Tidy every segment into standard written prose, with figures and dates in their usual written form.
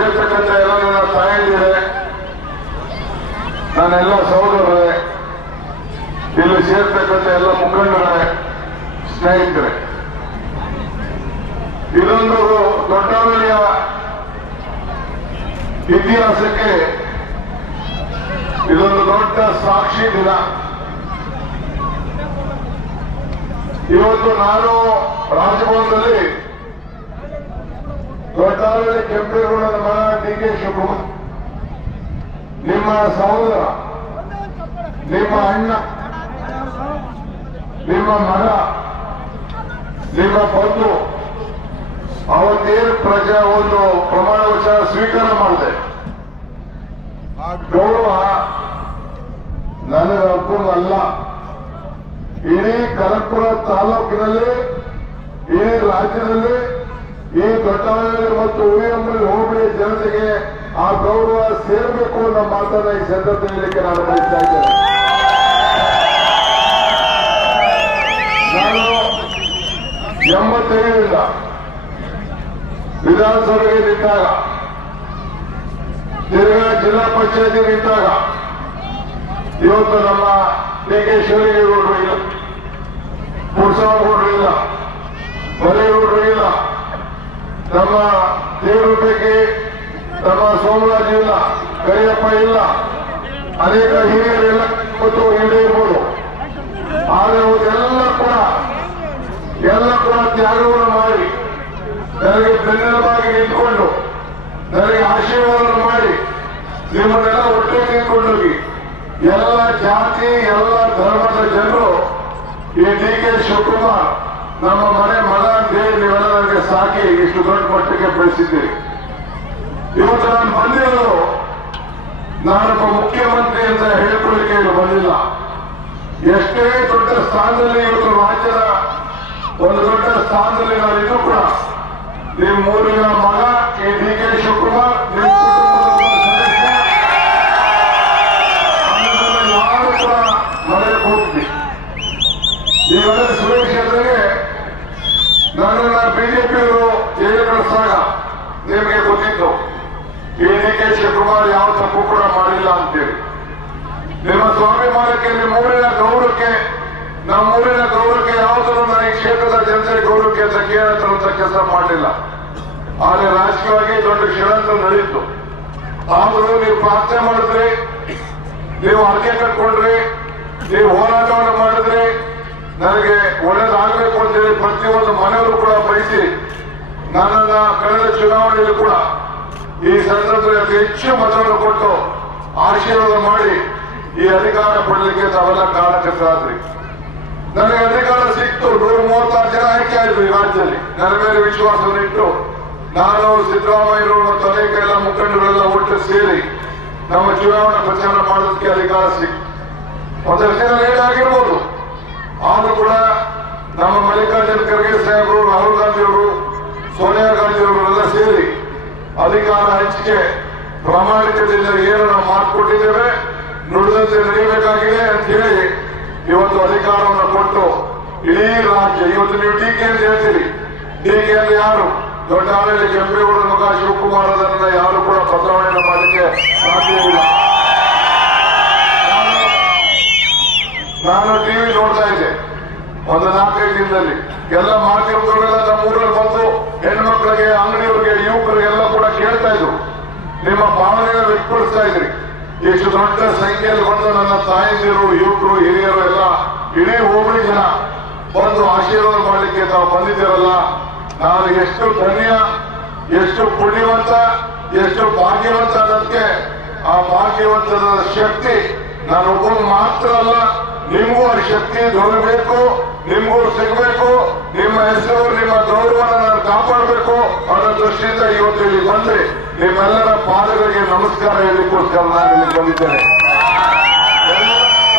ಸೇರ್ತಕ್ಕಂಥ ಎಲ್ಲ ನನ್ನ ತಾಯಂದಿರೆ, ನನ್ನೆಲ್ಲ ಸಹೋದರರೇ, ಇಲ್ಲಿ ಸೇರ್ತಕ್ಕಂಥ ಎಲ್ಲ ಮುಖಂಡರೇ, ಸ್ನೇಹಿತರೆ, ಇದೊಂದು ದೊಡ್ಡವಳಿಯ ಇತಿಹಾಸಕ್ಕೆ ಇದೊಂದು ದೊಡ್ಡ ಸಾಕ್ಷಿ ದಿನ. ಇವತ್ತು ನಾನು ರಾಜಭವನದಲ್ಲಿ ದೊಡ್ಡವಳ್ಳಿ ಕೆಂಪೇಗೌಡರ ಮಗ ಡಿ.ಕೆ. ಶಿವಕುಮಾರ್, ನಿಮ್ಮ ಸಹೋದರ, ನಿಮ್ಮ ಅಣ್ಣ, ನಿಮ್ಮ ಮಗ, ನಿಮ್ಮ ಬಂಧು ಅವತ್ತೇನು ಒಂದು ಪ್ರಮಾಣ ವಚನ ಸ್ವೀಕಾರ ಮಾಡಿದೆ. ಆ ಗೌರವ ನನಗೆ ಅಲ್ಲ, ಇಡೀ ಕನಕಪುರ ತಾಲೂಕಿನಲ್ಲಿ, ಇಡೀ ರಾಜ್ಯದಲ್ಲಿ, ಈ ದೊಡ್ಡವಳ್ಳಿ ಮತ್ತು ಹುಳಿಯಂಬಳಿ ಹೋಬಳಿ ಜನತೆಗೆ ಆ ಗೌರವ ಸೇರಬೇಕು ಅನ್ನೋ ಮಾತನ್ನ ಈ ಸಂದರ್ಭದಲ್ಲಿ ನಾನು ಬಯಸ್ತಾ ಇದ್ದೇನೆ. ನಾನು 85ರಿಂದ ವಿಧಾನಸಭೆಗೆ ನಿಂತಾಗ, ತಿರುಗಾ ಜಿಲ್ಲಾ ಪಂಚಾಯತಿ ನಿಂತಾಗ, ಇವತ್ತು ನಮ್ಮ ಡಿ.ಕೆ. ಶಿವಲಿಂಗೇಗೌಡರು ಇಲ್ಲ, ಪುರಸಭೆಗೌಡರು ಇಲ್ಲ, ಬರೇಗೌಡರು ಇಲ್ಲ, ನಮ್ಮ ದೇವರೂಪಕ್ಕೆ ನಮ್ಮ ಸೋಮರಾಜು ಇಲ್ಲ, ಕರಿಯಪ್ಪ ಇಲ್ಲ, ಅನೇಕ ಹಿರಿಯರೆಲ್ಲ ಇವತ್ತು ಇಲ್ಲೇ ಇರ್ಬೋದು. ಆದರೆ ಎಲ್ಲ ಕೂಡ ತ್ಯಾಗವನ್ನು ಮಾಡಿ ನನಗೆ ಬೆನ್ನೆಲುಬಾಗಿ ನಿಂತ್ಕೊಂಡು ನನಗೆ ಆಶೀರ್ವಾದ ಮಾಡಿ ನಿಮ್ಮನ್ನೆಲ್ಲ ಒಟ್ಟಿಗೆ ನಿಂತ್ಕೊಂಡೋಗಿ ಎಲ್ಲ ಜಾತಿ ಎಲ್ಲ ಧರ್ಮದ ಜನರು ಈ ಡಿ.ಕೆ. ಶಿವಕುಮಾರ್ ನಮ್ಮ ಮನೆ ಮಗ ಅಂತೇಳಿ ನೀವೆಲ್ಲ ನನಗೆ ಸಾಕಿ ಇಷ್ಟು ದೊಡ್ಡ ಮಟ್ಟಕ್ಕೆ ಬೆಳೆಸಿದ್ದೀರಿ. ಇವತ್ತು ನಾನು ಬಂದಿರೋದು ನಾನೊಬ್ಬ ಮುಖ್ಯಮಂತ್ರಿ ಅಂತ ಹೇಳ್ಕೊಳ್ಳಿಕ್ಕೆ ಬಂದಿಲ್ಲ. ಎಷ್ಟೇ ದೊಡ್ಡ ಸ್ಥಾನದಲ್ಲಿ ಇವತ್ತು ರಾಜ್ಯದ ಒಂದು ದೊಡ್ಡ ಸ್ಥಾನದಲ್ಲಿ ನಾನಿದ್ದು ಕೂಡ ನಿಮ್ಮ ಊರಿನ ಮಗ ಈ ಡಿ.ಕೆ. ಶಿವಕುಮಾರ್, ನಿಮ್ಮ ಯಾರು ಕೂಡ ಮನೆಗೆ ಹೋಗ್ತೀವಿ. ಈವೆಲ್ಲ ಸುರೇಶ್ ಕ್ಷೇತ್ರಕ್ಕೆ ನನ್ನನ್ನ ಬಿಜೆಪಿಯವರು ಹೇಳಿ ಕಳಿಸಿದಾಗ ನಿಮಗೆ ಗೊತ್ತಿತ್ತು ಈ ಡಿ.ಕೆ. ಶಿವಕುಮಾರ್ ಯಾವ ತಪ್ಪು ಕೂಡ ಮಾಡಿಲ್ಲ ಅಂತೇಳಿ. ನಿಮ್ಮ ಸ್ವಾಭಿಮಾನಕ್ಕೆ, ನಿಮ್ಮ ಊರಿನ ಗೌರವಕ್ಕೆ, ನಮ್ಮೂರಿನ ಗೌರವಕ್ಕೆ ಯಾವುದನ್ನು ನಾನು ಈ ಕ್ಷೇತ್ರದ ಜನತೆ ಗೌರವಕ್ಕೆ ಧಕ್ಕೆ ತರುವಂತ ಕೆಲಸ ಮಾಡಲಿಲ್ಲ. ಆದರೆ ರಾಜಕೀಯವಾಗಿ ದೊಡ್ಡ ಷಡ್ಯಂತ್ರ ನಡೆಯಿತು. ಆದರೂ ನೀವು ಪ್ರಾರ್ಥನೆ ಮಾಡಿದ್ರಿ, ನೀವು ಅರ್ಕೆ ಕಟ್ಕೊಂಡ್ರಿ, ನೀವು ಹೋರಾಟವನ್ನು ಮಾಡಿದ್ರಿ, ನನಗೆ ಒಳ್ಳೇದಾಗಬೇಕು ಅಂತೇಳಿ ಪ್ರತಿಯೊಂದು ಮನೆಯವರು ಕೂಡ ಬಯಸಿ ನನ್ನನ್ನ ಕಳೆದ ಚುನಾವಣೆಯಲ್ಲಿ ಕೂಡ ಈ ಸಂದರ್ಭದಲ್ಲಿ ಅತಿ ಹೆಚ್ಚು ಮತವನ್ನು ಕೊಟ್ಟು ಆಶೀರ್ವಾದ ಮಾಡಿ ಈ ಅಧಿಕಾರ ಪಡಲಿಕ್ಕೆ ತಾವೆಲ್ಲ ಕಾರಣಕರ್ತರಾದ್ರಿ. ನನಗೆ ಅಧಿಕಾರ ಸಿಕ್ತು. 136 ಜನ ಆಯ್ಕೆ ಆಯ್ತು ಈ ರಾಜ್ಯದಲ್ಲಿ. ನನ್ನ ಮೇಲೆ ವಿಶ್ವಾಸವನ್ನಿಟ್ಟು ನಾನು, ಸಿದ್ದರಾಮಯ್ಯರು ಮತ್ತು ಅನೇಕ ಎಲ್ಲ ಮುಖಂಡಗಳೆಲ್ಲ ಒಟ್ಟು ಸೇರಿ ನಮ್ಮ ಚುನಾವಣಾ ಪ್ರಚಾರ ಮಾಡೋದಕ್ಕೆ ಅಧಿಕಾರ ಸಿಕ್ತು. ಒಂದಷ್ಟು ದಿನ ಲೇಟ್ ಆಗಿರ್ಬೋದು, ಆದ್ರೂ ಕೂಡ ನಮ್ಮ ಮಲ್ಲಿಕಾರ್ಜುನ ಖರ್ಗೆ ಸಾಹೇಬರು, ರಾಹುಲ್ ಗಾಂಧಿ ಅವರು, ಸೋನಿಯಾ ಗಾಂಧಿ ಅವರೆಲ್ಲ ಸೇರಿ ಅಧಿಕಾರ ಹಂಚಿಕೆ ಪ್ರಾಮಾಣಿಕದಿಂದ ಏನು ನಾವು ಮಾಡಿಕೊಟ್ಟಿದ್ದೇವೆ, ನುಡಿದಂತೆ ನಡೆಯಬೇಕಾಗಿದೆ ಅಂತ ಹೇಳಿ ಇವತ್ತು ಅಧಿಕಾರವನ್ನು ಕೊಟ್ಟು ಇಡೀ ರಾಜ್ಯ, ಇವತ್ತು ನೀವು ಡಿ.ಕೆ. ಅಂತ ಹೇಳ್ತೀರಿ, ಡಿ.ಕೆ. ಅಂದ್ರೆ ಯಾರು? ದೊಡ್ಡವಳ್ಳಿ ಕೆಂಪೇಗೌಡರ ಮಗ ಶಿವಕುಮಾರ್, ಅದನ್ನ ಯಾರು ಕೂಡ ಬದಲಾವಣೆ ಮಾಡಲಿಕ್ಕೆ ಸಾಧ್ಯವಿಲ್ಲ. ನಾನು ಟಿವಿ ನೋಡ್ತಾ ಇದ್ದೆ ಒಂದು 4-5 ದಿನದಲ್ಲಿ. ಎಲ್ಲ ಮಾಧ್ಯಮದವರೆಲ್ಲ ನಮ್ಮ ಊರಲ್ಲಿ ಬಂದು ಹೆಣ್ಮಕ್ಳಿಗೆ, ಅಂಗಡಿಯವರಿಗೆ, ಯುವಕರಿಗೆಲ್ಲ ಕೂಡ ಕೇಳ್ತಾ ಇದ್ರು, ನಿಮ್ಮ ಭಾವನೆಯನ್ನು ವ್ಯಕ್ತಪಡಿಸ್ತಾ ಇದ್ರಿ. ಎಷ್ಟು ದೊಡ್ಡ ಸಂಖ್ಯೆಯಲ್ಲಿ ಬಂದು ನನ್ನ ತಾಯಂದಿರು, ಯುವಕರು, ಹಿರಿಯರು ಎಲ್ಲ ಇಡೀ ಹೋಬಳಿ ಜನ ಬಂದು ಆಶೀರ್ವಾದ ಮಾಡಲಿಕ್ಕೆ ತಾವು ಬಂದಿದ್ದೀರಲ್ಲ, ನಾನು ಎಷ್ಟು ಧನ್ಯ, ಎಷ್ಟು ಪುಣ್ಯವಂತ, ಎಷ್ಟು ಭಾಗ್ಯವಂತ. ಅನ್ನೋದಕ್ಕೆ ಆ ಭಾಗ್ಯವಂತದ ಶಕ್ತಿ ನಾನೊಬ್ಬ ಮಾತ್ರ ಅಲ್ಲ, ನಿಮಗೂ ಆ ಶಕ್ತಿ ದೊರಕಬೇಕು, ನಿಮಗೂ ಸಿಗಬೇಕು, ನಿಮ್ಮ ಹೆಸರು, ನಿಮ್ಮ ಗೌರವನ ನಾನು ಕಾಪಾಡಬೇಕು ಅನ್ನೋ ದೃಷ್ಟಿಯಿಂದ ಇವತ್ತು ಇಲ್ಲಿ ಬಂದ್ರೆ ನಿಮ್ಮೆಲ್ಲರ ಪಾದಗಳಿಗೆ ನಮಸ್ಕಾರ ಹೇಳಲಿಕ್ಕೋಸ್ಕರ ನಾನು ಇಲ್ಲಿ ಬಂದಿದ್ದೇನೆ.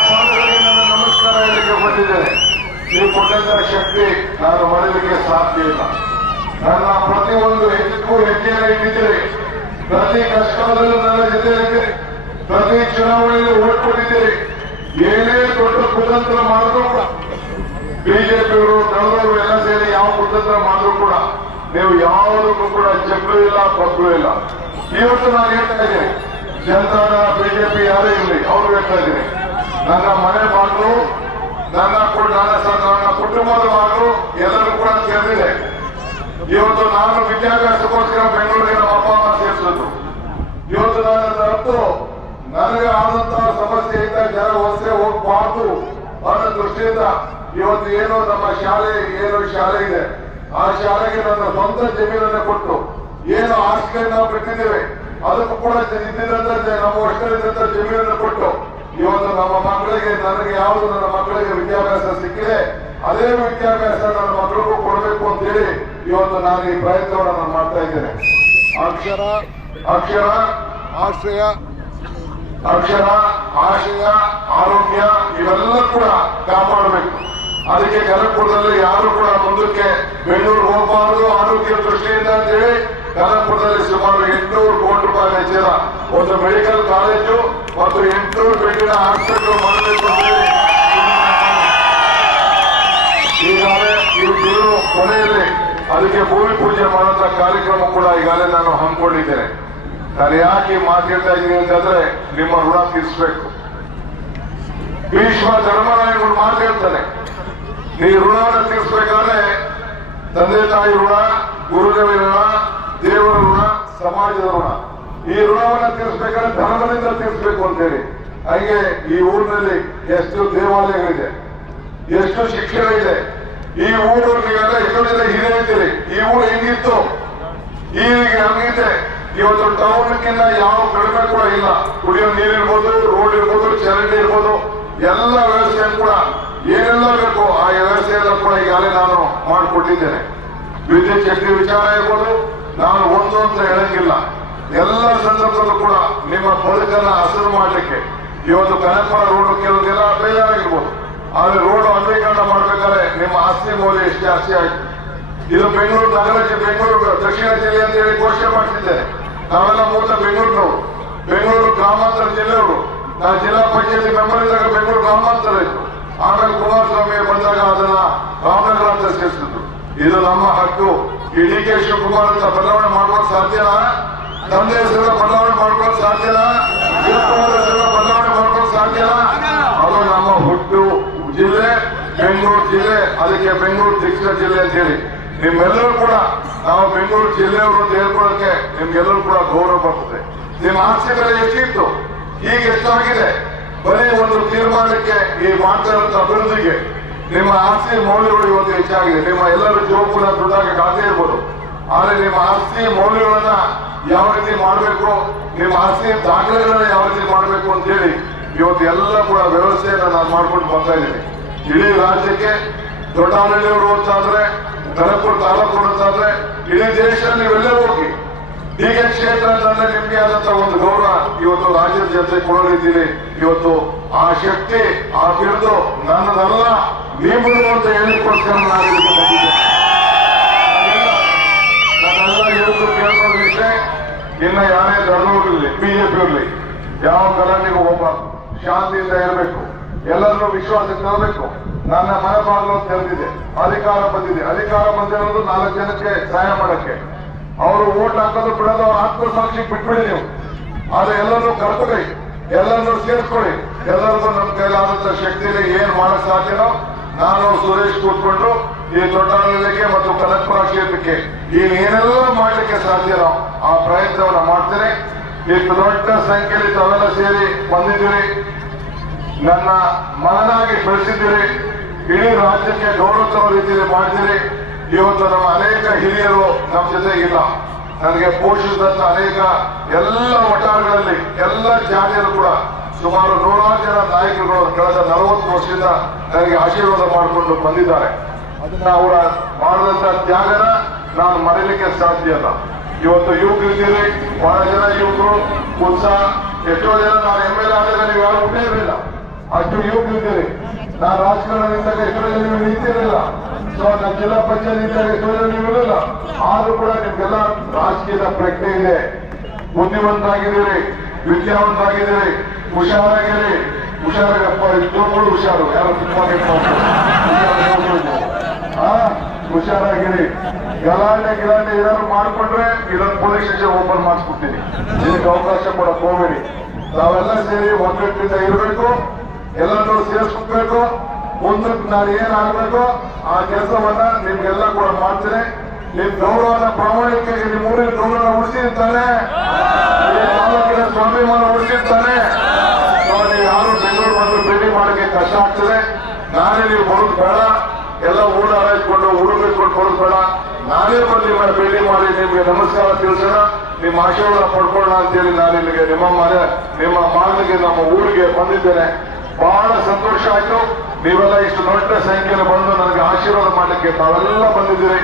ಪಾದಗಳಿಗೆ ನನ್ನ ನಮಸ್ಕಾರ ಹೇಳಲಿಕ್ಕೆ ಬಂದಿದ್ದೇನೆ. ನೀವು ಕೊಟ್ಟಂತ ಶಕ್ತಿ ನಾನು ಮಾಡಲಿಕ್ಕೆ ಸಾಧ್ಯ ಇಲ್ಲ. ನನ್ನ ಪ್ರತಿಯೊಂದು ಹೆಜ್ಜೆಗೂ ಹೆಜ್ಜೆಯನ್ನು ಇಟ್ಟಿದ್ದೀರಿ, ಪ್ರತಿ ಕಷ್ಟದಲ್ಲೂ ನನ್ನ ಜೊತೆ ಇದ್ದೀರಿ, ಪ್ರತಿ ಚುನಾವಣೆಯಲ್ಲಿ ಓಟ್ ಕೊಟ್ಟಿದ್ದೀರಿ. ಏನೇ ದೊಡ್ಡ ಕುತಂತ್ರ ಮಾಡಿದ್ರು ಕೂಡ, ಬಿಜೆಪಿಯವರು, ದಳದವರು ಎಲ್ಲ ಸೇರಿ ಯಾವ ಕುತಂತ್ರ ಮಾಡಿದ್ರು ಕೂಡ ನೀವು ಯಾವುದಕ್ಕೂ ಕೂಡ ಜಗ್ಗೂ ಇಲ್ಲ, ಬಗ್ಗೂ ಇಲ್ಲ. ಇವತ್ತು ನಾನು ಹೇಳ್ತಾ ಇದ್ದೀನಿ, ಜನತಾದಳ ಬಿಜೆಪಿ ಯಾರೇ ಇರಲಿ ಅವರು ಹೇಳ್ತಾ ಇದ್ದೀನಿ, ನನ್ನ ಮನೆ ಬಾಗಿಲು ನನ್ನ ಕುಟುಂಬದ ಬಾಗಿಲು ಎಲ್ಲರೂ ಕೂಡ ತೆರೆದಿದೆ. ಇವತ್ತು ನಾನು ವಿದ್ಯಾಭ್ಯಾಸಕ್ಕೋಸ್ಕರ ಬೆಂಗಳೂರಿಗೆ ನಮ್ಮ ಅಪ್ಪ ಅಮ್ಮ ಸೇರಿಸಿದ್ರು. ಇವತ್ತು ನನ್ನ ತಪ್ಪು ನನಗೆ ಆದಂತಹ ಸಮಸ್ಯೆಯಿಂದ ಜನ ವಲಸೆ ಹೋಗಬಾರ್ದು ಅನ್ನೋ ದೃಷ್ಟಿಯಿಂದ ಇವತ್ತು ಏನು ನಮ್ಮ ಶಾಲೆ ಇದೆ, ಆ ಶಾಲೆಗೆ ನನ್ನ ಸ್ವಂತ ಜಮೀನನ್ನು ಕೊಟ್ಟು ಏನು ಆಸ್ತಿಯನ್ನು ನಾವು ಬಿಟ್ಟಿದ್ದೇವೆ ಅದಕ್ಕೂ ಕೂಡ ಇದ್ದಿದ್ದಂತೆ ನಮ್ಮ ವರ್ಷಗಳಿದ್ದಂತ ಜಮೀನನ್ನು ಕೊಟ್ಟು ಇವತ್ತು ನಮ್ಮ ಮಕ್ಕಳಿಗೆ ನನಗೆ ಯಾವುದು ನನ್ನ ಮಕ್ಕಳಿಗೆ ವಿದ್ಯಾಭ್ಯಾಸ ಸಿಕ್ಕಿದೆ ಅದೇ ವಿದ್ಯಾಭ್ಯಾಸ ನನ್ನ ಮಕ್ಕಳಿಗೂ ಕೊಡಬೇಕು ಅಂತ ಹೇಳಿ ಇವತ್ತು ನಾನು ಈ ಪ್ರಯತ್ನವನ್ನು ನಾನು ಮಾಡ್ತಾ ಇದ್ದೇನೆ. ಅಕ್ಷರ ಆಶಯ ಆರೋಗ್ಯ ಇವೆಲ್ಲ ಕೂಡ ಕಾಪಾಡಬೇಕು. ಅದಕ್ಕೆ ಕನಕಪುರದಲ್ಲಿ ಯಾರು ಕೂಡ ಮುಂದಕ್ಕೆ ಬೆಂಗಳೂರು ಹೋಗಬಾರದು ಆರೋಗ್ಯ ದೃಷ್ಟಿಯಿಂದ ಅಂತೇಳಿ ಕನಕಪುರದಲ್ಲಿ ಸುಮಾರು 800 ಕೋಟಿ ರೂಪಾಯಿ ವೆಚ್ಚದ ಒಂದು ಮೆಡಿಕಲ್ ಕಾಲೇಜು ಮತ್ತು 800 ಬೆಡ್ಡಿನ ಆಸ್ಪತ್ರೆ ಮಾಡಬೇಕು ಅಂತ ಹೇಳಿ ಈಗಾಗಲೇ ಈ ತಿಂಗಳು ಕೊನೆಯಲ್ಲಿ ಅದಕ್ಕೆ ಭೂಮಿ ಪೂಜೆ ಮಾಡುವಂತ ಕಾರ್ಯಕ್ರಮ ಕೂಡ ಈಗಾಗಲೇ ನಾನು ಹಮ್ಮಿಕೊಂಡಿದ್ದೇನೆ. ನಾನು ಯಾಕೆ ಮಾತಾಡ್ತಾ ಇದ್ದೀನಿ ಅಂತಂದ್ರೆ ನಿಮ್ಮ ಋಣ ತೀರಿಸಬೇಕು. ಭೀಷ್ಮ ಧರ್ಮರಾಯಗಳು ಮಾತಾಡ್ತಾನೆ, ನೀ ಋಣವನ್ನು ತೀರಿಸಬೇಕಾದ್ರೆ ತಂದೆ ತಾಯಿ ಋಣ, ಗುರುದೇವರ ಋಣ, ದೇವರ ಋಣ, ಸಮಾಜದ ಋಣ, ಈ ಋಣವನ್ನು ತೀರಿಸಬೇಕಾದ್ರೆ ಧರ್ಮದಿಂದ ತೀರಿಸಬೇಕು ಅಂತೇಳಿ. ಹಾಗೆ ಈ ಊರಿನಲ್ಲಿ ಎಷ್ಟು ದೇವಾಲಯಗಳಿದೆ, ಎಷ್ಟು ಶಿಕ್ಷಣ ಇದೆ. ಈ ಊರು ನೀವೆಲ್ಲ ಎಷ್ಟೋ ಜನ ಹಿರಿಯ ಇದ್ದೀರಿ. ಈ ಊರು ಹೆಂಗಿತ್ತು ಈಗ ಹಂಗಿದೆ. ಇವತ್ತು ಟೌನ್ಕಿಂತ ಯಾವ ಕಡಿಮೆ ಕೂಡ ಇಲ್ಲ. ಕುಡಿಯೋ ನೀರಿರ್ಬೋದು, ರೋಡ್ ಇರ್ಬೋದು, ಚರಂಡಿ ಇರ್ಬೋದು, ಎಲ್ಲ ವ್ಯವಸ್ಥೆ ಕೂಡ ಏನೆಲ್ಲ ಬೇಕು ಆ ವ್ಯವಸ್ಥೆ ಎಲ್ಲ ಕೂಡ ಈಗಾಗಲೇ ನಾನು ಮಾಡಿಕೊಟ್ಟಿದ್ದೇನೆ. ವಿದ್ಯುತ್ ಶಕ್ತಿ ವಿಚಾರ ಇರ್ಬೋದು, ನಾನು ಒಂದು ಅಂತ ಹೇಳಂಗಿಲ್ಲ. ಎಲ್ಲ ಸಂದರ್ಭದಲ್ಲೂ ಕೂಡ ನಿಮ್ಮ ಬದುಕನ್ನ ಹಸಿರು ಮಾಡಲಿಕ್ಕೆ ಇವತ್ತು ಕನಕಪುರ ರೋಡ್ ಕೆಲವುದೆಲ್ಲ ಬೇಜಾರಾಗಿರ್ಬೋದು, ಆದ್ರೆ ರೋಡ್ ಅನುಕೂಲೀಕರಣ ಮಾಡ್ಬೇಕಾದ್ರೆ ನಿಮ್ಮ ಆಸ್ತಿ ಮೌಲ್ಯ ಎಷ್ಟು ಜಾಸ್ತಿ ಆಯ್ತು. ಇದು ಬೆಂಗಳೂರು ನಗರಕ್ಕೆ ಬೆಂಗಳೂರು ದಕ್ಷಿಣ ಜಿಲ್ಲೆ ಅಂತ ಹೇಳಿ ಘೋಷಣೆ ಮಾಡ್ತಿದ್ದೇನೆ. ನಾವೆಲ್ಲ ಮೂಲ ಬೆಂಗಳೂರು ಗ್ರಾಮಾಂತರ ಜಿಲ್ಲೆಯವರು. ನಾನು ಜಿಲ್ಲಾ ಪಂಚಾಯತಿ ಮೆಂಬರ್ ಇದ್ದಾಗ ಬೆಂಗಳೂರು ಗ್ರಾಮಾಂತರ ಇತ್ತು. ಆಮೇಲೆ ಕುಮಾರಸ್ವಾಮಿ ಬಂದಾಗ ಅದನ್ನ ರಾಮನಗರ ಅಂತ ಸೇರಿಸಿದ್ರು. ಇದು ನಮ್ಮ ಹಕ್ಕು. ಈ ಡಿ ಕೆ ಶಿವಕುಮಾರ್ ಅಂತ ಬದಲಾವಣೆ ಮಾಡುವ ಸಾಧ್ಯನಾ? ತಂದೆ ಹೆಸರನ್ನ ಬದಲಾವಣೆ ಮಾಡ್ಕೊಳ್ಳೋಕೆ ಸಾಧ್ಯನಾ? ಶಿವಕುಮಾರ್ ಹೆಸರನ್ನ ಬದಲಾವಣೆ ಮಾಡ್ಕೊಳ್ಳೋಕೆ ಸಾಧ್ಯನಾ? ಅದು ನಮ್ಮ ಹುಟ್ಟು ಜಿಲ್ಲೆ ಬೆಂಗಳೂರು ಜಿಲ್ಲೆ. ಅದಕ್ಕೆ ಬೆಂಗಳೂರು ದಕ್ಷಿಣ ಜಿಲ್ಲೆ ಅಂತ ಹೇಳಿ ನಿಮ್ಮೆಲ್ಲರೂ ಕೂಡ ನಾವು ಬೆಂಗಳೂರು ಜಿಲ್ಲೆಯವರು ಅಂತ ಹೇಳ್ಕೊಳ್ಳೋಕೆ ನಿಮ್ಗೆಲ್ಲರೂ ಕೂಡ ಗೌರವ ಬರ್ತದೆ. ನಿಮ್ಮ ಆಸ್ತಿ ಬೆಲೆ ಎಷ್ಟಿತ್ತು, ಈಗ ಎಷ್ಟಾಗಿದೆ? ಬರೀ ಒಂದು ತೀರ್ಮಾನಕ್ಕೆ ಈ ಮಾಡ್ತಾ ಇರುವಂತ ಅಭಿವೃದ್ಧಿಗೆ ನಿಮ್ಮ ಆಸ್ತಿ ಮೌಲ್ಯಗಳು ಇವತ್ತು ಹೆಚ್ಚಾಗಿದೆ. ನಿಮ್ಮ ಎಲ್ಲರ ಜೋಬುನ ದುಡ್ಡಾಗಿ ಖಾತೆ ಇರ್ಬೋದು, ಆದ್ರೆ ನಿಮ್ಮ ಆಸ್ತಿ ಮೌಲ್ಯಗಳನ್ನ ಯಾವ ರೀತಿ ಮಾಡಬೇಕು, ನಿಮ್ಮ ಆಸ್ತಿ ದಾಖಲೆಗಳನ್ನ ಯಾವ ರೀತಿ ಮಾಡಬೇಕು ಅಂತ ಹೇಳಿ ಇವತ್ತು ಎಲ್ಲ ಕೂಡ ವ್ಯವಸ್ಥೆಯನ್ನ ನಾನು ಮಾಡ್ಕೊಂಡು ಬರ್ತಾ ಇದ್ದೀನಿ. ಇಡೀ ರಾಜ್ಯಕ್ಕೆ ದೊಡ್ಡಹಳ್ಳಿಯವರು ಅಂತಾದ್ರೆ, ಕನಕಪುರ ತಾಲೂಕು ಅಂತಾದ್ರೆ, ಇಡೀ ದೇಶದಲ್ಲಿ ನೀವೆಲ್ಲರೂ ಹೋಗಿ ಹೀಗೆ ಕ್ಷೇತ್ರ ಅಂತಂದ್ರೆ ನಿಮ್ಗೆ ಆದಂತ ಒಂದು ಗೌರವ ಇವತ್ತು ರಾಜ್ಯದ ಜನತೆ ಕೊಡೋ ರೀತಿಯಲ್ಲಿ ಇವತ್ತು ಆ ಶಕ್ತಿ ಆ ಬಿರುದು ನನ್ನದಲ್ಲ ನಿಮ್ಮದು ಅಂತ ಹೇಳಿಕೋಸ್ಕರ ನಾನು ಇದಕ್ಕೆ ಬಂದಿದ್ದೆ. ನನ್ನೆಲ್ಲ ಯುವಕರು ಕೇಳ್ಕೊಳ್ಳೋ ವಿಷಯ, ಇನ್ನ ಯಾರೇ ಧರ್ಮವಿರಲಿ, ಬಿಜೆಪಿ ಇರಲಿ, ಯಾವ ಗಲಾಟೆಗೂ ಹೋಗಬಾರ್ದು, ಶಾಂತಿಯಿಂದ ಇರಬೇಕು, ಎಲ್ಲರನ್ನೂ ವಿಶ್ವಾಸಕ್ಕೆ ತರಬೇಕು. ನನ್ನ ಮನೆ ಬಾಗಿಲು ತೆರೆದಿದೆ, ಅಧಿಕಾರ ಬಂದಿದೆ. ಅಧಿಕಾರ ಬಂದಿರೋದು 4 ಜನಕ್ಕೆ ಸಹಾಯ ಮಾಡಕ್ಕೆ. ಅವರು ಓಟ್ ಹಾಕೋದು ಬಿಡೋದು ಅವ್ರ ಆತ್ಮಸಾಕ್ಷಿಗೆ ಬಿಟ್ಬಿಡಿ ನೀವು. ಆದ್ರೆ ಎಲ್ಲರನ್ನೂ ಕರ್ತೊಳ್ಳಿ, ಎಲ್ಲರನ್ನೂ ಸೇರಿಸ್ಕೊಳ್ಳಿ. ಎಲ್ಲರಿಗೂ ನಮ್ಮ ಕೈಲಾದಂತ ಶಕ್ತಿಯಲ್ಲಿ ಏನ್ ಮಾಡಕ್ ಸಾಧ್ಯನೋ ನಾನು ಸುರೇಶ್ ಕೂತ್ಕೊಂಡು ಈ ದೊಡ್ಡಹಳ್ಳಿಗೆ ಮತ್ತು ಕನಕಪುರ ಕ್ಷೇತ್ರಕ್ಕೆ ಏನೆಲ್ಲ ಮಾಡ್ಲಿಕ್ಕೆ ಸಾಧ್ಯನೋ ಆ ಪ್ರಯತ್ನವನ್ನ ಮಾಡ್ತೇನೆ. ಇಷ್ಟು ದೊಡ್ಡ ಸಂಖ್ಯೆಯಲ್ಲಿ ತಾವೆಲ್ಲ ಸೇರಿ ಬಂದಿದ್ದೀರಿ, ನನ್ನ ಮಗನಾಗಿ ಬೆಳೆಸಿದ್ದೀರಿ, ಇಡೀ ರಾಜ್ಯಕ್ಕೆ ಗೌರವ ತರೋ ರೀತಿಯಲ್ಲಿ ಮಾಡಿದ್ದೀರಿ. ಇವತ್ತು ನಮ್ಮ ಅನೇಕ ಹಿರಿಯರು ನಮ್ಮ ಜೊತೆಗಿಲ್ಲ. ನನಗೆ ಪೋಷಿಸಿದಂತ ಅನೇಕ ಎಲ್ಲ ವಟಾರಗಳಲ್ಲಿ ಎಲ್ಲ ಜಾತಿಯರು ಕೂಡ ಸುಮಾರು 100 ಜನ ನಾಯಕರುಗಳು ಕಳೆದ 40 ವರ್ಷದಿಂದ ನನಗೆ ಆಶೀರ್ವಾದ ಮಾಡಿಕೊಂಡು ಬಂದಿದ್ದಾರೆ. ಅದನ್ನ ಅವರ ಮಾಡಿದಂತ ತ್ಯಾಗನ ನಾನು ಮರೀಲಿಕ್ಕೆ ಸಾಧ್ಯ ಇಲ್ಲ. ಇವತ್ತು ಯುವಕರಿದ್ದೀರಿ, ಬಹಳ ಜನ ಯುವಕರು ಉತ್ಸಾಹ. ಎಷ್ಟೋ ಜನ ನಾನು MLA ಆದಾಗ ನೀವು ಯಾರು ಹುಟ್ಟೇ ಇರಲಿಲ್ಲ, ಅಷ್ಟು ಯುವಕರಿದ್ದೀರಿ. ನಾನು ರಾಜಕಾರಣ ನಿಂತಾಗ ಎಷ್ಟೋ ಜನ ನೀವು ನಿಂತಿರಲಿಲ್ಲ. ಸೊ ನನ್ನ ಜಿಲ್ಲಾ ಪಂಚಾಯತ್ ನಿಂತಾಗ ಎಷ್ಟೋ ಜನ ನೀವು ಇರಲಿಲ್ಲ. ಆದ್ರೂ ಕೂಡ ನಿಮ್ಗೆಲ್ಲ ರಾಜಕೀಯದ ಪ್ರಜ್ಞೆ ಇದೆ, ಬುದ್ಧಿವಂತರಾಗಿದ್ದೀರಿ, ವಿದ್ಯಾವಂತರಾಗಿದ್ದೀರಿ, ಹುಷಾರಾಗಿರಿ. ಹುಷಾರಾಗಪ್ಪ, ಇಷ್ಟೊಂದು ಹುಷಾರು, ಯಾರು ತುಂಬಾ ಹುಷಾರಾಗಿರಿ. ಗಲಾಟೆ ಏನಾದ್ರು ಮಾಡ್ಕೊಂಡ್ರೆ ಇದೊಂದು ಪೊಲೀಸ್ ಸ್ಟೇಷನ್ ಓಪನ್ ಮಾಡಿಸ್ಬಿಡ್ತೀನಿ. ಇದಕ್ಕೆ ಅವಕಾಶ ಕೊಡಕ್ ಹೋಗ್ಬೇಡಿ. ನಾವೆಲ್ಲ ಸೇರಿ ಒಗ್ಗಟ್ಟಿನಿಂದ ಇರಬೇಕು, ಎಲ್ಲರೂ ಸೇರಿಸ್ಬೇಕು. ಮುಂದಕ್ಕೆ ನಾನು ಏನಾಗಬೇಕು ಆ ಕೆಲಸವನ್ನ ನಿಮ್ಗೆಲ್ಲ ಕೂಡ ಮಾಡ್ತೇನೆ. ನಿಮ್ ಗೌರವನ ಪ್ರಾಮಾಣಿಕವಾಗಿ ನಿಮ್ ಊರಿನ ಗೌರವ ಉಳಿಸಿರ್ತಾನೆ, ತಾಲೂಕಿನ ಸ್ವಾಭಿಮಾನ ಉಳಿಸಿರ್ತಾನೆ. ನೀವು ಯಾರು ಬೆಂಗಳೂರು ಬಂದು ಭೇಟಿ ಮಾಡೋಕೆ ಕಷ್ಟ ಆಗ್ತದೆ. ನಾನೇ ನೀವು ಬರೋದು ಬೇಡ, ಎಲ್ಲ ಊಟ ಹಾಯಿಸ್ಕೊಂಡು ಹುಡುಗಿಸ್ಕೊಂಡು ಬರೋದು ಬೇಡ. ನಾನೇ ಬಂದು ನಿಮ್ಮನ್ನ ಭೇಟಿ ಮಾಡಿ ನಿಮ್ಗೆ ನಮಸ್ಕಾರ ತಿಳಿಸೋಣ, ನಿಮ್ಮ ಆಶೀರ್ವಾದ ಪಡ್ಕೊಳ್ಳೋಣ ಅಂತೇಳಿ ನಾನು ಇಲ್ಲಿಗೆ ನಿಮ್ಮ ಮಾಲಿಗೆ ನಮ್ಮ ಊರಿಗೆ ಬಂದಿದ್ದೇನೆ. ಬಹಳ ಸಂತೋಷ ಆಯ್ತು. ನೀವೆಲ್ಲ ಇಷ್ಟು ದೊಡ್ಡ ಸಂಖ್ಯೆಯಲ್ಲಿ ಬಂದು ನನಗೆ ಆಶೀರ್ವಾದ ಮಾಡಲಿಕ್ಕೆ ತಾವೆಲ್ಲ ಬಂದಿದ್ದೀರಿ.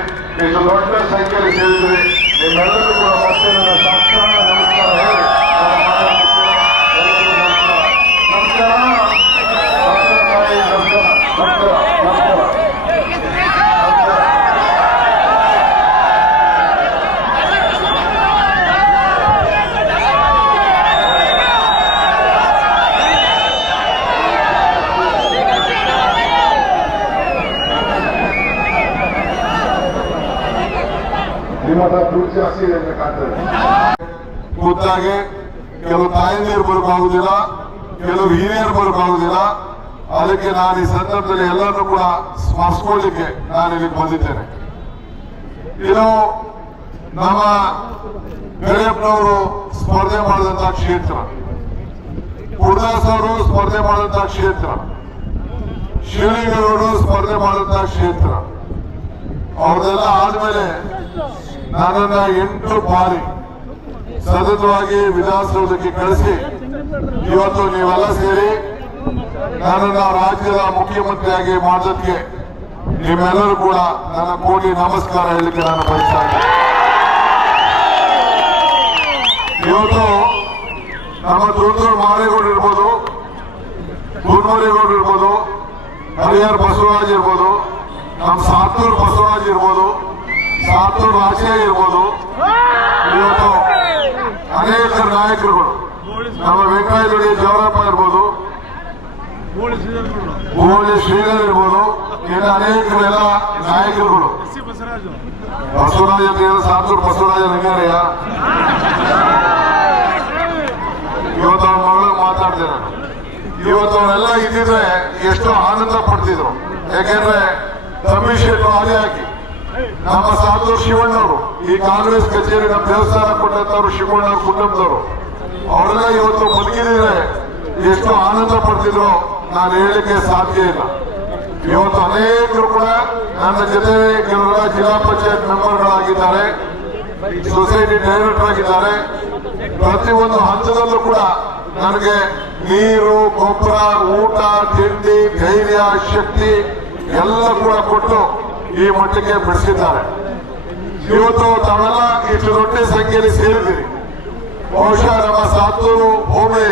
ಇಷ್ಟು ದೊಡ್ಡ ಸಂಖ್ಯೆಯಲ್ಲಿ ಸೇರಿದ್ದೀರಿ. ನಿಮ್ಮೆಲ್ಲರೂ ಕೂಡ ಮತ್ತೆ ನನ್ನ ಸಾಕ್ಷಾತ್ ನಮಸ್ಕಾರ ಹೇಳಿ ನಮಸ್ಕಾರ. ನಿಮ್ಮ ಹತ್ರ ದುಡ್ಡು ಜಾಸ್ತಿ ಇದೆ ಅಂತ ಕಾಣ್ತದೆ. ಗೊತ್ತಾಗೆ ಕೆಲವು ತಾಯಂದಿರು ಬರೋಕ್ಕಾಗುದಿಲ್ಲ, ಕೆಲವು ಹಿರಿಯರು ಬರೋಕ್ಕಾಗುದಿಲ್ಲ. ಅದಕ್ಕೆ ನಾನು ಈ ಸಂದರ್ಭದಲ್ಲಿ ಎಲ್ಲರನ್ನೂ ಕೂಡ ಸ್ಮರಿಸ್ಕೊಳ್ಳಿಕ್ಕೆ ನಾನು ಇಲ್ಲಿಗೆ ಬಂದಿದ್ದೇನೆ. ಇದು ನಮ್ಮ ಗಡಿಯಪ್ಪನವರು ಸ್ಪರ್ಧೆ ಮಾಡಿದಂತಹ ಕ್ಷೇತ್ರ, ಗುರುದಾಸ್ ಅವರು ಸ್ಪರ್ಧೆ ಮಾಡಿದಂತಹ ಕ್ಷೇತ್ರ, ಶಿವಲಿಂಗೇಗೌಡರು ಸ್ಪರ್ಧೆ ಮಾಡಿದಂತಹ ಕ್ಷೇತ್ರ. ಅವ್ರದೆಲ್ಲ ಆದ್ಮೇಲೆ ನನ್ನನ್ನ 8 ಬಾರಿ ಸತತವಾಗಿ ವಿಧಾನಸೌಧಕ್ಕೆ ಕಳಿಸಿ ಇವತ್ತು ನೀವೆಲ್ಲ ಸೇರಿ ನನ್ನನ್ನ ರಾಜ್ಯದ ಮುಖ್ಯಮಂತ್ರಿಯಾಗಿ ಮಾಡೋದಕ್ಕೆ ನಿಮ್ಮೆಲ್ಲರೂ ಕೂಡ ನನ್ನ ಕೋಟಿ ನಮಸ್ಕಾರ ಹೇಳಲಿಕ್ಕೆ ನಾನು ಬಯಸ್ತಾ ಇದ್ದೀನಿ. ಇವತ್ತು ನಮ್ಮ ದೊಡ್ಡ ಮಾರೇಗೌಡರು ಇರ್ಬೋದು, ಗುರುಮರೇಗೌಡರು ಇರ್ಬೋದು, ಹರಿಹರ್ ಬಸವರಾಜ್ ಇರ್ಬೋದು, ನಮ್ಮ ಸಾತೂರ್ ಬಸವರಾಜ್ ಇರ್ಬೋದು, ಸಾತೂರ್ ರಾಜೇ ಇರ್ಬೋದು, ಇವತ್ತು ಅನೇಕ ನಾಯಕರುಗಳು, ನಮ್ಮ ವೆಂಕಯ್ಯ ಜವರಪ್ಪ ಇರ್ಬೋದು, ಗೋಳಿ ಶ್ರೀಧರ್ ಇರ್ಬೋದು, ಇನ್ನು ಅನೇಕರೆಲ್ಲ ನಾಯಕರುಗಳು. ಬಸವರಾಜ್ ಅಂತ ಸಾತೂರ್ ಬಸವರಾಜ ರಂಗಾರಯ್ಯ ಇವತ್ತು ಅವ್ರ ಮಗಳು ಮಾತಾಡ್ತೇನೆ ನಾನು. ಇವತ್ತು ಅವರೆಲ್ಲ ಇದ್ದಿದ್ರೆ ಎಷ್ಟು ಆನಂದ ಪಡ್ತಿದ್ರು. ಯಾಕೆಂದ್ರೆ ಕಮಿಷನ್ ಆದಿ ಹಾಕಿ ನಮ್ಮ ಸಾತೂರ್ ಶಿವಣ್ಣವರು, ಈ ಕಾಂಗ್ರೆಸ್ ಕಚೇರಿ ನಮ್ಮ ದೇವಸ್ಥಾನ ಕೊಟ್ಟಂತವ್ರು ಶಿವಣ್ಣವ್ರ ಕುಟುಂಬದವರು, ಅವರೆಲ್ಲ ಇವತ್ತು ಬದುಕಿದ್ರೆ ಎಷ್ಟು ಆನಂದ ಪಡ್ತಿದ್ರು ನಾನು ಹೇಳಲಿಕ್ಕೆ ಸಾಧ್ಯ ಇಲ್ಲ. ಇವತ್ತು ಅನೇಕರು ಕೂಡ ನನ್ನ ಜೊತೆ ಕೆಲವರೆಲ್ಲ ಜಿಲ್ಲಾ ಪಂಚಾಯತ್ ಮೆಂಬರ್ಗಳಾಗಿದ್ದಾರೆ, ಸೊಸೈಟಿ ಡೈರೆಕ್ಟರ್ ಆಗಿದ್ದಾರೆ. ಪ್ರತಿಯೊಂದು ಹಂತದಲ್ಲೂ ಕೂಡ ನನಗೆ ನೀರು, ಗೊಬ್ಬರ, ಊಟ, ತಿಂಡಿ, ಧೈರ್ಯ, ಶಕ್ತಿ ಎಲ್ಲ ಕೂಡ ಕೊಟ್ಟು ಈ ಮಟ್ಟಕ್ಕೆ ಬೆಳೆಸಿದ್ದಾರೆ. ಇವತ್ತು ತಾವೆಲ್ಲ ಇಷ್ಟು ದೊಡ್ಡ ಸಂಖ್ಯೆಯಲ್ಲಿ ಸೇರಿದ್ದೀರಿ. ಬಹುಶಃ ನಮ್ಮ ಸಾತೂರು ಹೋಬಳಿ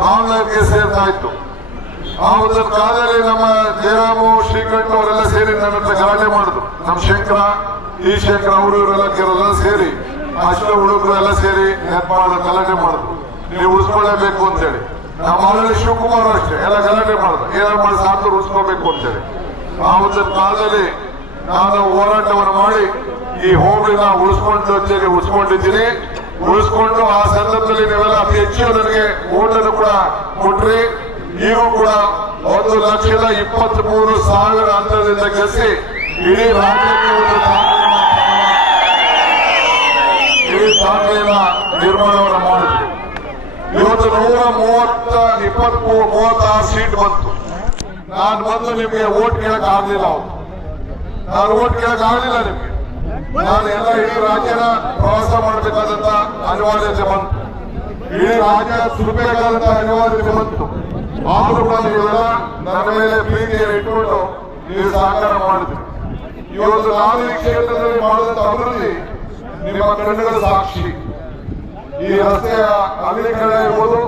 ರಾಮನಗರಕ್ಕೆ ಸೇರ್ತಾ ಇತ್ತು. ಆ ಒಂದು ಕಾಲದಲ್ಲಿ ನಮ್ಮ ಜಯರಾಮು, ಶ್ರೀಕಂಠ ಅವರೆಲ್ಲ ಸೇರಿ ನನ್ನ ಹತ್ರ ಗಲಾಟೆ ಮಾಡಿದ್ರು. ನಮ್ಮ ಶಂಕರ, ಈ ಶಂಕರ ಅವರು ಇವರೆಲ್ಲ ಕೆಲವೆಲ್ಲ ಸೇರಿ, ಅಷ್ಟು ಹುಡುಗರು ಎಲ್ಲ ಸೇರಿ ನೆನಪಾದ ಗಲಾಟೆ ಮಾಡಿದ್ರು, ನೀವು ಉಳಿಸ್ಕೊಳ್ಳೇಬೇಕು ಅಂತೇಳಿ. ನಮ್ಮ ಮನೆಯಲ್ಲಿ ಶಿವಕುಮಾರ್ ಅಷ್ಟೇ ಎಲ್ಲ ಗಲಾಟೆ ಮಾಡಿದ್ರು, ಏನಾರು ಮಾಡಿ ಸಾತೂರು ಉಳಿಸ್ಕೋಬೇಕು ಅಂತೇಳಿ. ಆ ಒಂದು ಕಾಲದಲ್ಲಿ ನಾನು ಹೋರಾಟವನ್ನು ಮಾಡಿ ಈ ಹೋಬಳಿನ ಉಳಿಸ್ಕೊಂಡಿದ್ದೀನಿ. ಉಳಿಸ್ಕೊಂಡು ಆ ಸಂದರ್ಭದಲ್ಲಿ ನೀವೆಲ್ಲ ಅತಿ ಹೆಚ್ಚು ನನಗೆ ಓಟನ್ನು ಕೂಡ ಕೊಟ್ರಿ. ಈಗೂ ಕೂಡ 1,23,000 ಅಂತರದಿಂದ ಗೆಲ್ಲಿಸಿ ಇಡೀ ರಾಜ್ಯಕ್ಕೆ ಒಂದು ದಾಖಲೆಯನ್ನ ನಿರ್ಮಾಣವನ್ನು ಮಾಡಿದ್ವಿ. ಇವತ್ತು 136 ಸೀಟ್ ಬಂತು. ನಾನು ಬಂದು ನಿಮಗೆ ಓಟ್ ಕೇಳಕ್ ಆಗ್ಲಿಲ್ಲ. ನಾನು ಓಟ್ ಕೇಳಕ್ ಆಗ್ಲಿಲ್ಲ ನಿಮ್ಗೆ. ನಾನು ಎಲ್ಲ ಇಡೀ ರಾಜ್ಯನ ಪ್ರವಾಸ ಮಾಡಬೇಕಾದಂತ ಅನಿವಾರ್ಯತೆ ಬಂತು, ಇಡೀ ರಾಜ್ಯ ಸುಡಬೇಕಾದಂತ ಅನಿವಾರ್ಯತೆ ಬಂತು. ಆದ್ರೂ ಕೂಡ ನೀವೆಲ್ಲ ನನ್ನ ಮೇಲೆ ಪ್ರೀತಿಯನ್ನು ಇಟ್ಕೊಂಡು ನೀವು ಸಹಕಾರ ಮಾಡಿದ್ರಿ. ಇವತ್ತು ನಾನು ಈ ಕ್ಷೇತ್ರದಲ್ಲಿ ಮಾಡಿದಂತ ಅಭಿವೃದ್ಧಿ ನಿಮ್ಮ ಕಣ್ಣುಗಳ ಸಾಕ್ಷಿ. ಈ ರಸ್ತೆಯ ಅಗಲೀಕರಣ ಇರ್ಬೋದು,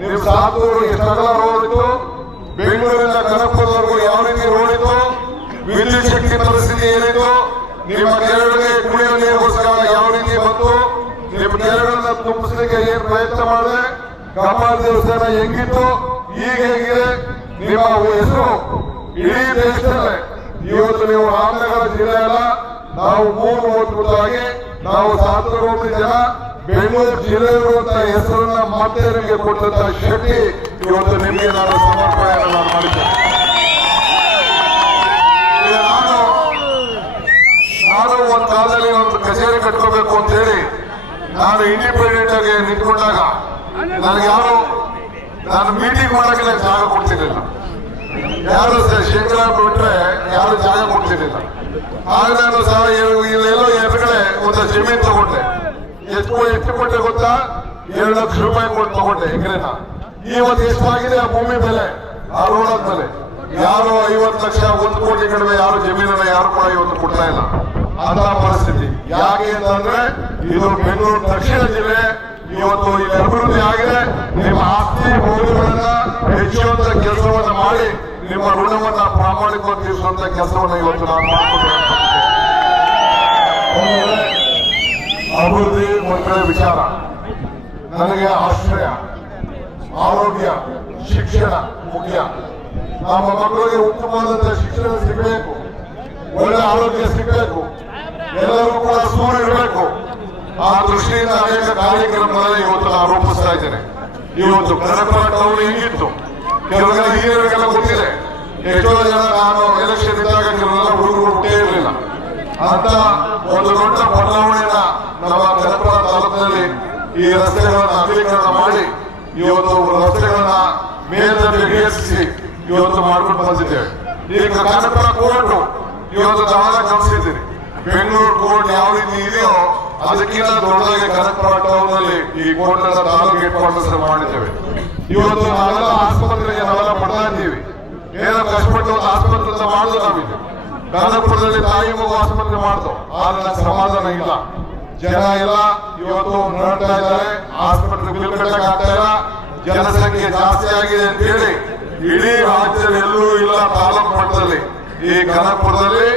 ನಿಮ್ಮ ಸಾತೂರು ಎಷ್ಟೆಲ್ಲ ರೋಡ್ ಇತ್ತು, ಬೆಂಗಳೂರಿಂದ ಕನಕಪುರದವರೆಗೂ ಯಾವ ರೀತಿ ರೋಡ್ ಇತ್ತು, ವಿದ್ಯುತ್ ಶಕ್ತಿ ಪರಿಸ್ಥಿತಿ ಏನಿತ್ತು, ನಿಮ್ಮ ಕೆರೆಗಳಿಗೆ ಕುಡಿಯುವ ನೀರಿಗೋಸ್ಕರ ಯಾವ ರೀತಿ ಬಂತು, ನಿಮ್ಮ ಕೆರೆಗಳನ್ನ ತುಂಬಿಸಲಿಕ್ಕೆ ಏನ್ ಪ್ರಯತ್ನ ಮಾಡಿದೆ, ಕಪಾಲ ದೇವಸ್ಥಾನ ಹೆಂಗಿತ್ತು, ಈಗ ಹೇಗಿದೆ, ನಿಮ್ಮ ಹೆಸರು ಇಡೀ ದೇಶದಲ್ಲೇ ಇವತ್ತು ನೀವು ರಾಮನಗರ ಜಿಲ್ಲೆ ಅಲ್ಲ, ನಾವು 3 ಓಟ್ಗಳಾಗಿ ನಾವು 1,000 ಜನ ಬೆಂಗಳೂರು ಜಿಲ್ಲೆ ಇರುವಂತ ಹೆಸರನ್ನ ಮತ್ತೆ ನಿಮಗೆ ಕೊಟ್ಟಂತ ಶಕ್ತಿ ಇವತ್ತು ನಿಮಗೆ ನಾನು ಸಮರ್ಪಣೆಯನ್ನು ನಾನು ಮಾಡಿದ್ದೇನೆ. ನಾನು ಒಂದು ಕಾಲದಲ್ಲಿ ಒಂದು ಕಚೇರಿ ಕಟ್ಕೋಬೇಕು ಅಂತ ಹೇಳಿ ನಾನು ಇಂಡಿಪೆಂಡೆಂಟ್ ಆಗಿ ನಿಂತ್ಕೊಂಡಾಗ ನನಗೆ ಯಾರು ನಾನು ಮೀಟಿಂಗ್ ಮಾಡಕ್ಕೆ ಜಾಗ ಕೊಡ್ತಿರ್ಲಿಲ್ಲ. ಯಾರು ಶೇಖರ ಬಿಟ್ರೆ ಯಾರು ಜಾಗ ಕೊಡ್ತಿರ್ಲಿಲ್ಲ. ಆಗ ನಾನು ಸಹ ಇಲ್ಲೆಲ್ಲೋ ಎದುರುಗಡೆ ಒಂದು ಜಮೀನು ತಗೊಂಡೆ. ಎಷ್ಟು ಕೊಟ್ಟೆ ಗೊತ್ತಾ? 2 ಲಕ್ಷ ರೂಪಾಯಿ ಕೊಟ್ಟು ತಗೊಂಡೆ ಎಕರೆನ. ಇವತ್ತು ಎಷ್ಟಾಗಿದೆ ಆ ಭೂಮಿ ಬೆಲೆ, ಆ ರೋಡ್ ಮೇಲೆ ಯಾರು 50 ಲಕ್ಷ 1 ಕೋಟಿ ಕಡಿಮೆ ಯಾರು ಜಮೀನನ್ನ ಯಾರು ಕೂಡ ಇವತ್ತು ಕೊಡ್ತಾ ಇಲ್ಲ. ಅಂತ ಪರಿಸ್ಥಿತಿ ಯಾಕೆ ಅಂತಂದ್ರೆ ಇದು ಬೆಂಗಳೂರು ದಕ್ಷಿಣ ಜಿಲ್ಲೆ. ಇವತ್ತು ಇಲ್ಲಿ ಅಭಿವೃದ್ಧಿ ಆಗಿದೆ. ನಿಮ್ಮ ಆಸ್ತಿ ಮೌಲ್ಯಗಳನ್ನ ಹೆಚ್ಚುವಂತ ಕೆಲಸವನ್ನ ಮಾಡಿ ನಿಮ್ಮ ಋಣವನ್ನ ಪ್ರಾಮಾಣಿಕವಾಗಿ ತೀರಿಸುವಂತ ಕೆಲಸವನ್ನ ಇವತ್ತು ನಾನು ಮಾಡ್ಕೊಳ್ತೇನೆ. ಅಭಿವೃದ್ಧಿ ಒಂದ್ ಕಡೆ ವಿಚಾರ, ನನಗೆ ಆಶ್ರಯ, ಆರೋಗ್ಯ, ಶಿಕ್ಷಣ ಮುಖ್ಯ. ನಮ್ಮ ಮಕ್ಕಳಿಗೆ ಉತ್ತಮವಾದಂತಹ ಶಿಕ್ಷಣ ಸಿಗಬೇಕು, ಒಳ್ಳೆ ಆರೋಗ್ಯ ಸಿಗಬೇಕು, ಎಲ್ಲರೂ ಕೂಡ ಸೂರ್ಯ ಇರಬೇಕು. ಆ ದೃಷ್ಟಿಯಿಂದ ಅನೇಕ ಕಾರ್ಯಕ್ರಮಗಳಲ್ಲಿ ಇವತ್ತು ನಾನು ರೂಪಿಸ್ತಾ ಇದ್ದೇನೆ. ಇವತ್ತು ಕನಕಪುರ ಟೌನ್ ಹೆಂಗಿತ್ತು ಕೆಲವೆಲ್ಲ ಹಿರಿಯರಿಗೆಲ್ಲ ಗೊತ್ತಿದೆ. ಎಷ್ಟೋ ಜನ ನಾನು ಎಲೆಕ್ಷನ್ ಇದ್ದಾಗ ಕೆಲವೆಲ್ಲ ಹುಡುಗರು ಹುಟ್ಟೇ ಇರಲಿಲ್ಲ. ಅಂತ ಒಂದು ದೊಡ್ಡ ಬದಲಾವಣೆಯನ್ನ ನಮ್ಮ ಕನಕಪುರ ತಾಲೂಕಿನಲ್ಲಿ ಈ ರಸ್ತೆಗಳನ್ನ ಅಗಲೀಕರಣ ಮಾಡಿ ಇವತ್ತು ರಸ್ತೆಗಳನ್ನ ಮೇಲ್ದರ್ಜೆಗೆ ಏರಿಸಿ ಇವತ್ತು ಮಾಡ್ಕೊಂಡು ಬಂದಿದ್ದೇವೆ. ಈಗ ಕನಕಪುರ ಕೋರ್ಟ್ ಇವತ್ತು ನಾವೆಲ್ಲ ಗಮನಿಸಿದ್ದೀರಿ. ಬೆಂಗಳೂರು ಕೋರ್ಟ್ ಯಾವ ರೀತಿ ಇದೆಯೋ ಅದಕ್ಕಿಂತ ದೊಡ್ಡದಾಗಿ ಕನಕಪುರ ಟೌನ್ ನಲ್ಲಿ ಈ ಕೋರ್ಟ್ ಅನ್ನ ತಾಲೂಕು ಹೆಡ್ ಕ್ವಾರ್ಟರ್ಸ್ ಮಾಡಿದ್ದೇವೆ. ಇವತ್ತು ನಾವೆಲ್ಲ ಆಸ್ಪತ್ರೆಗೆ ನಾವೆಲ್ಲ ಪಡ್ತಾ ಇದ್ದೀವಿ. ಏನೋ ಕಷ್ಟಪಟ್ಟು ಒಂದು ಆಸ್ಪತ್ರೆ ಅಂತ ಮಾಡುದು ನಾವಿದೆ. ಕನಕಪುರದಲ್ಲಿ ತಾಯಿ ಮಗು ಆಸ್ಪತ್ರೆ ಮಾಡ್ದು, ಆದ್ರೆ ಸಮಾಧಾನ ಇಲ್ಲ. ಜನ ಎಲ್ಲ ಇವತ್ತು ನೋಡ್ತಾ ಇದ್ದಾರೆ, ಆಸ್ಪತ್ರೆ ಬಿಲ್ ಕಟ್ಟಕ್ ಆಗ್ತಾ ಇಲ್ಲ, ಜನಸಂಖ್ಯೆ ಜಾಸ್ತಿ ಆಗಿದೆ ಅಂತ ಹೇಳಿ ಇಡೀ ರಾಜ್ಯದಲ್ಲಿ ಎಲ್ಲೂ ಇಲ್ಲ. ತಾಲೂಕು ಮಟ್ಟದಲ್ಲಿ ಈ ಕನಕಪುರದಲ್ಲಿ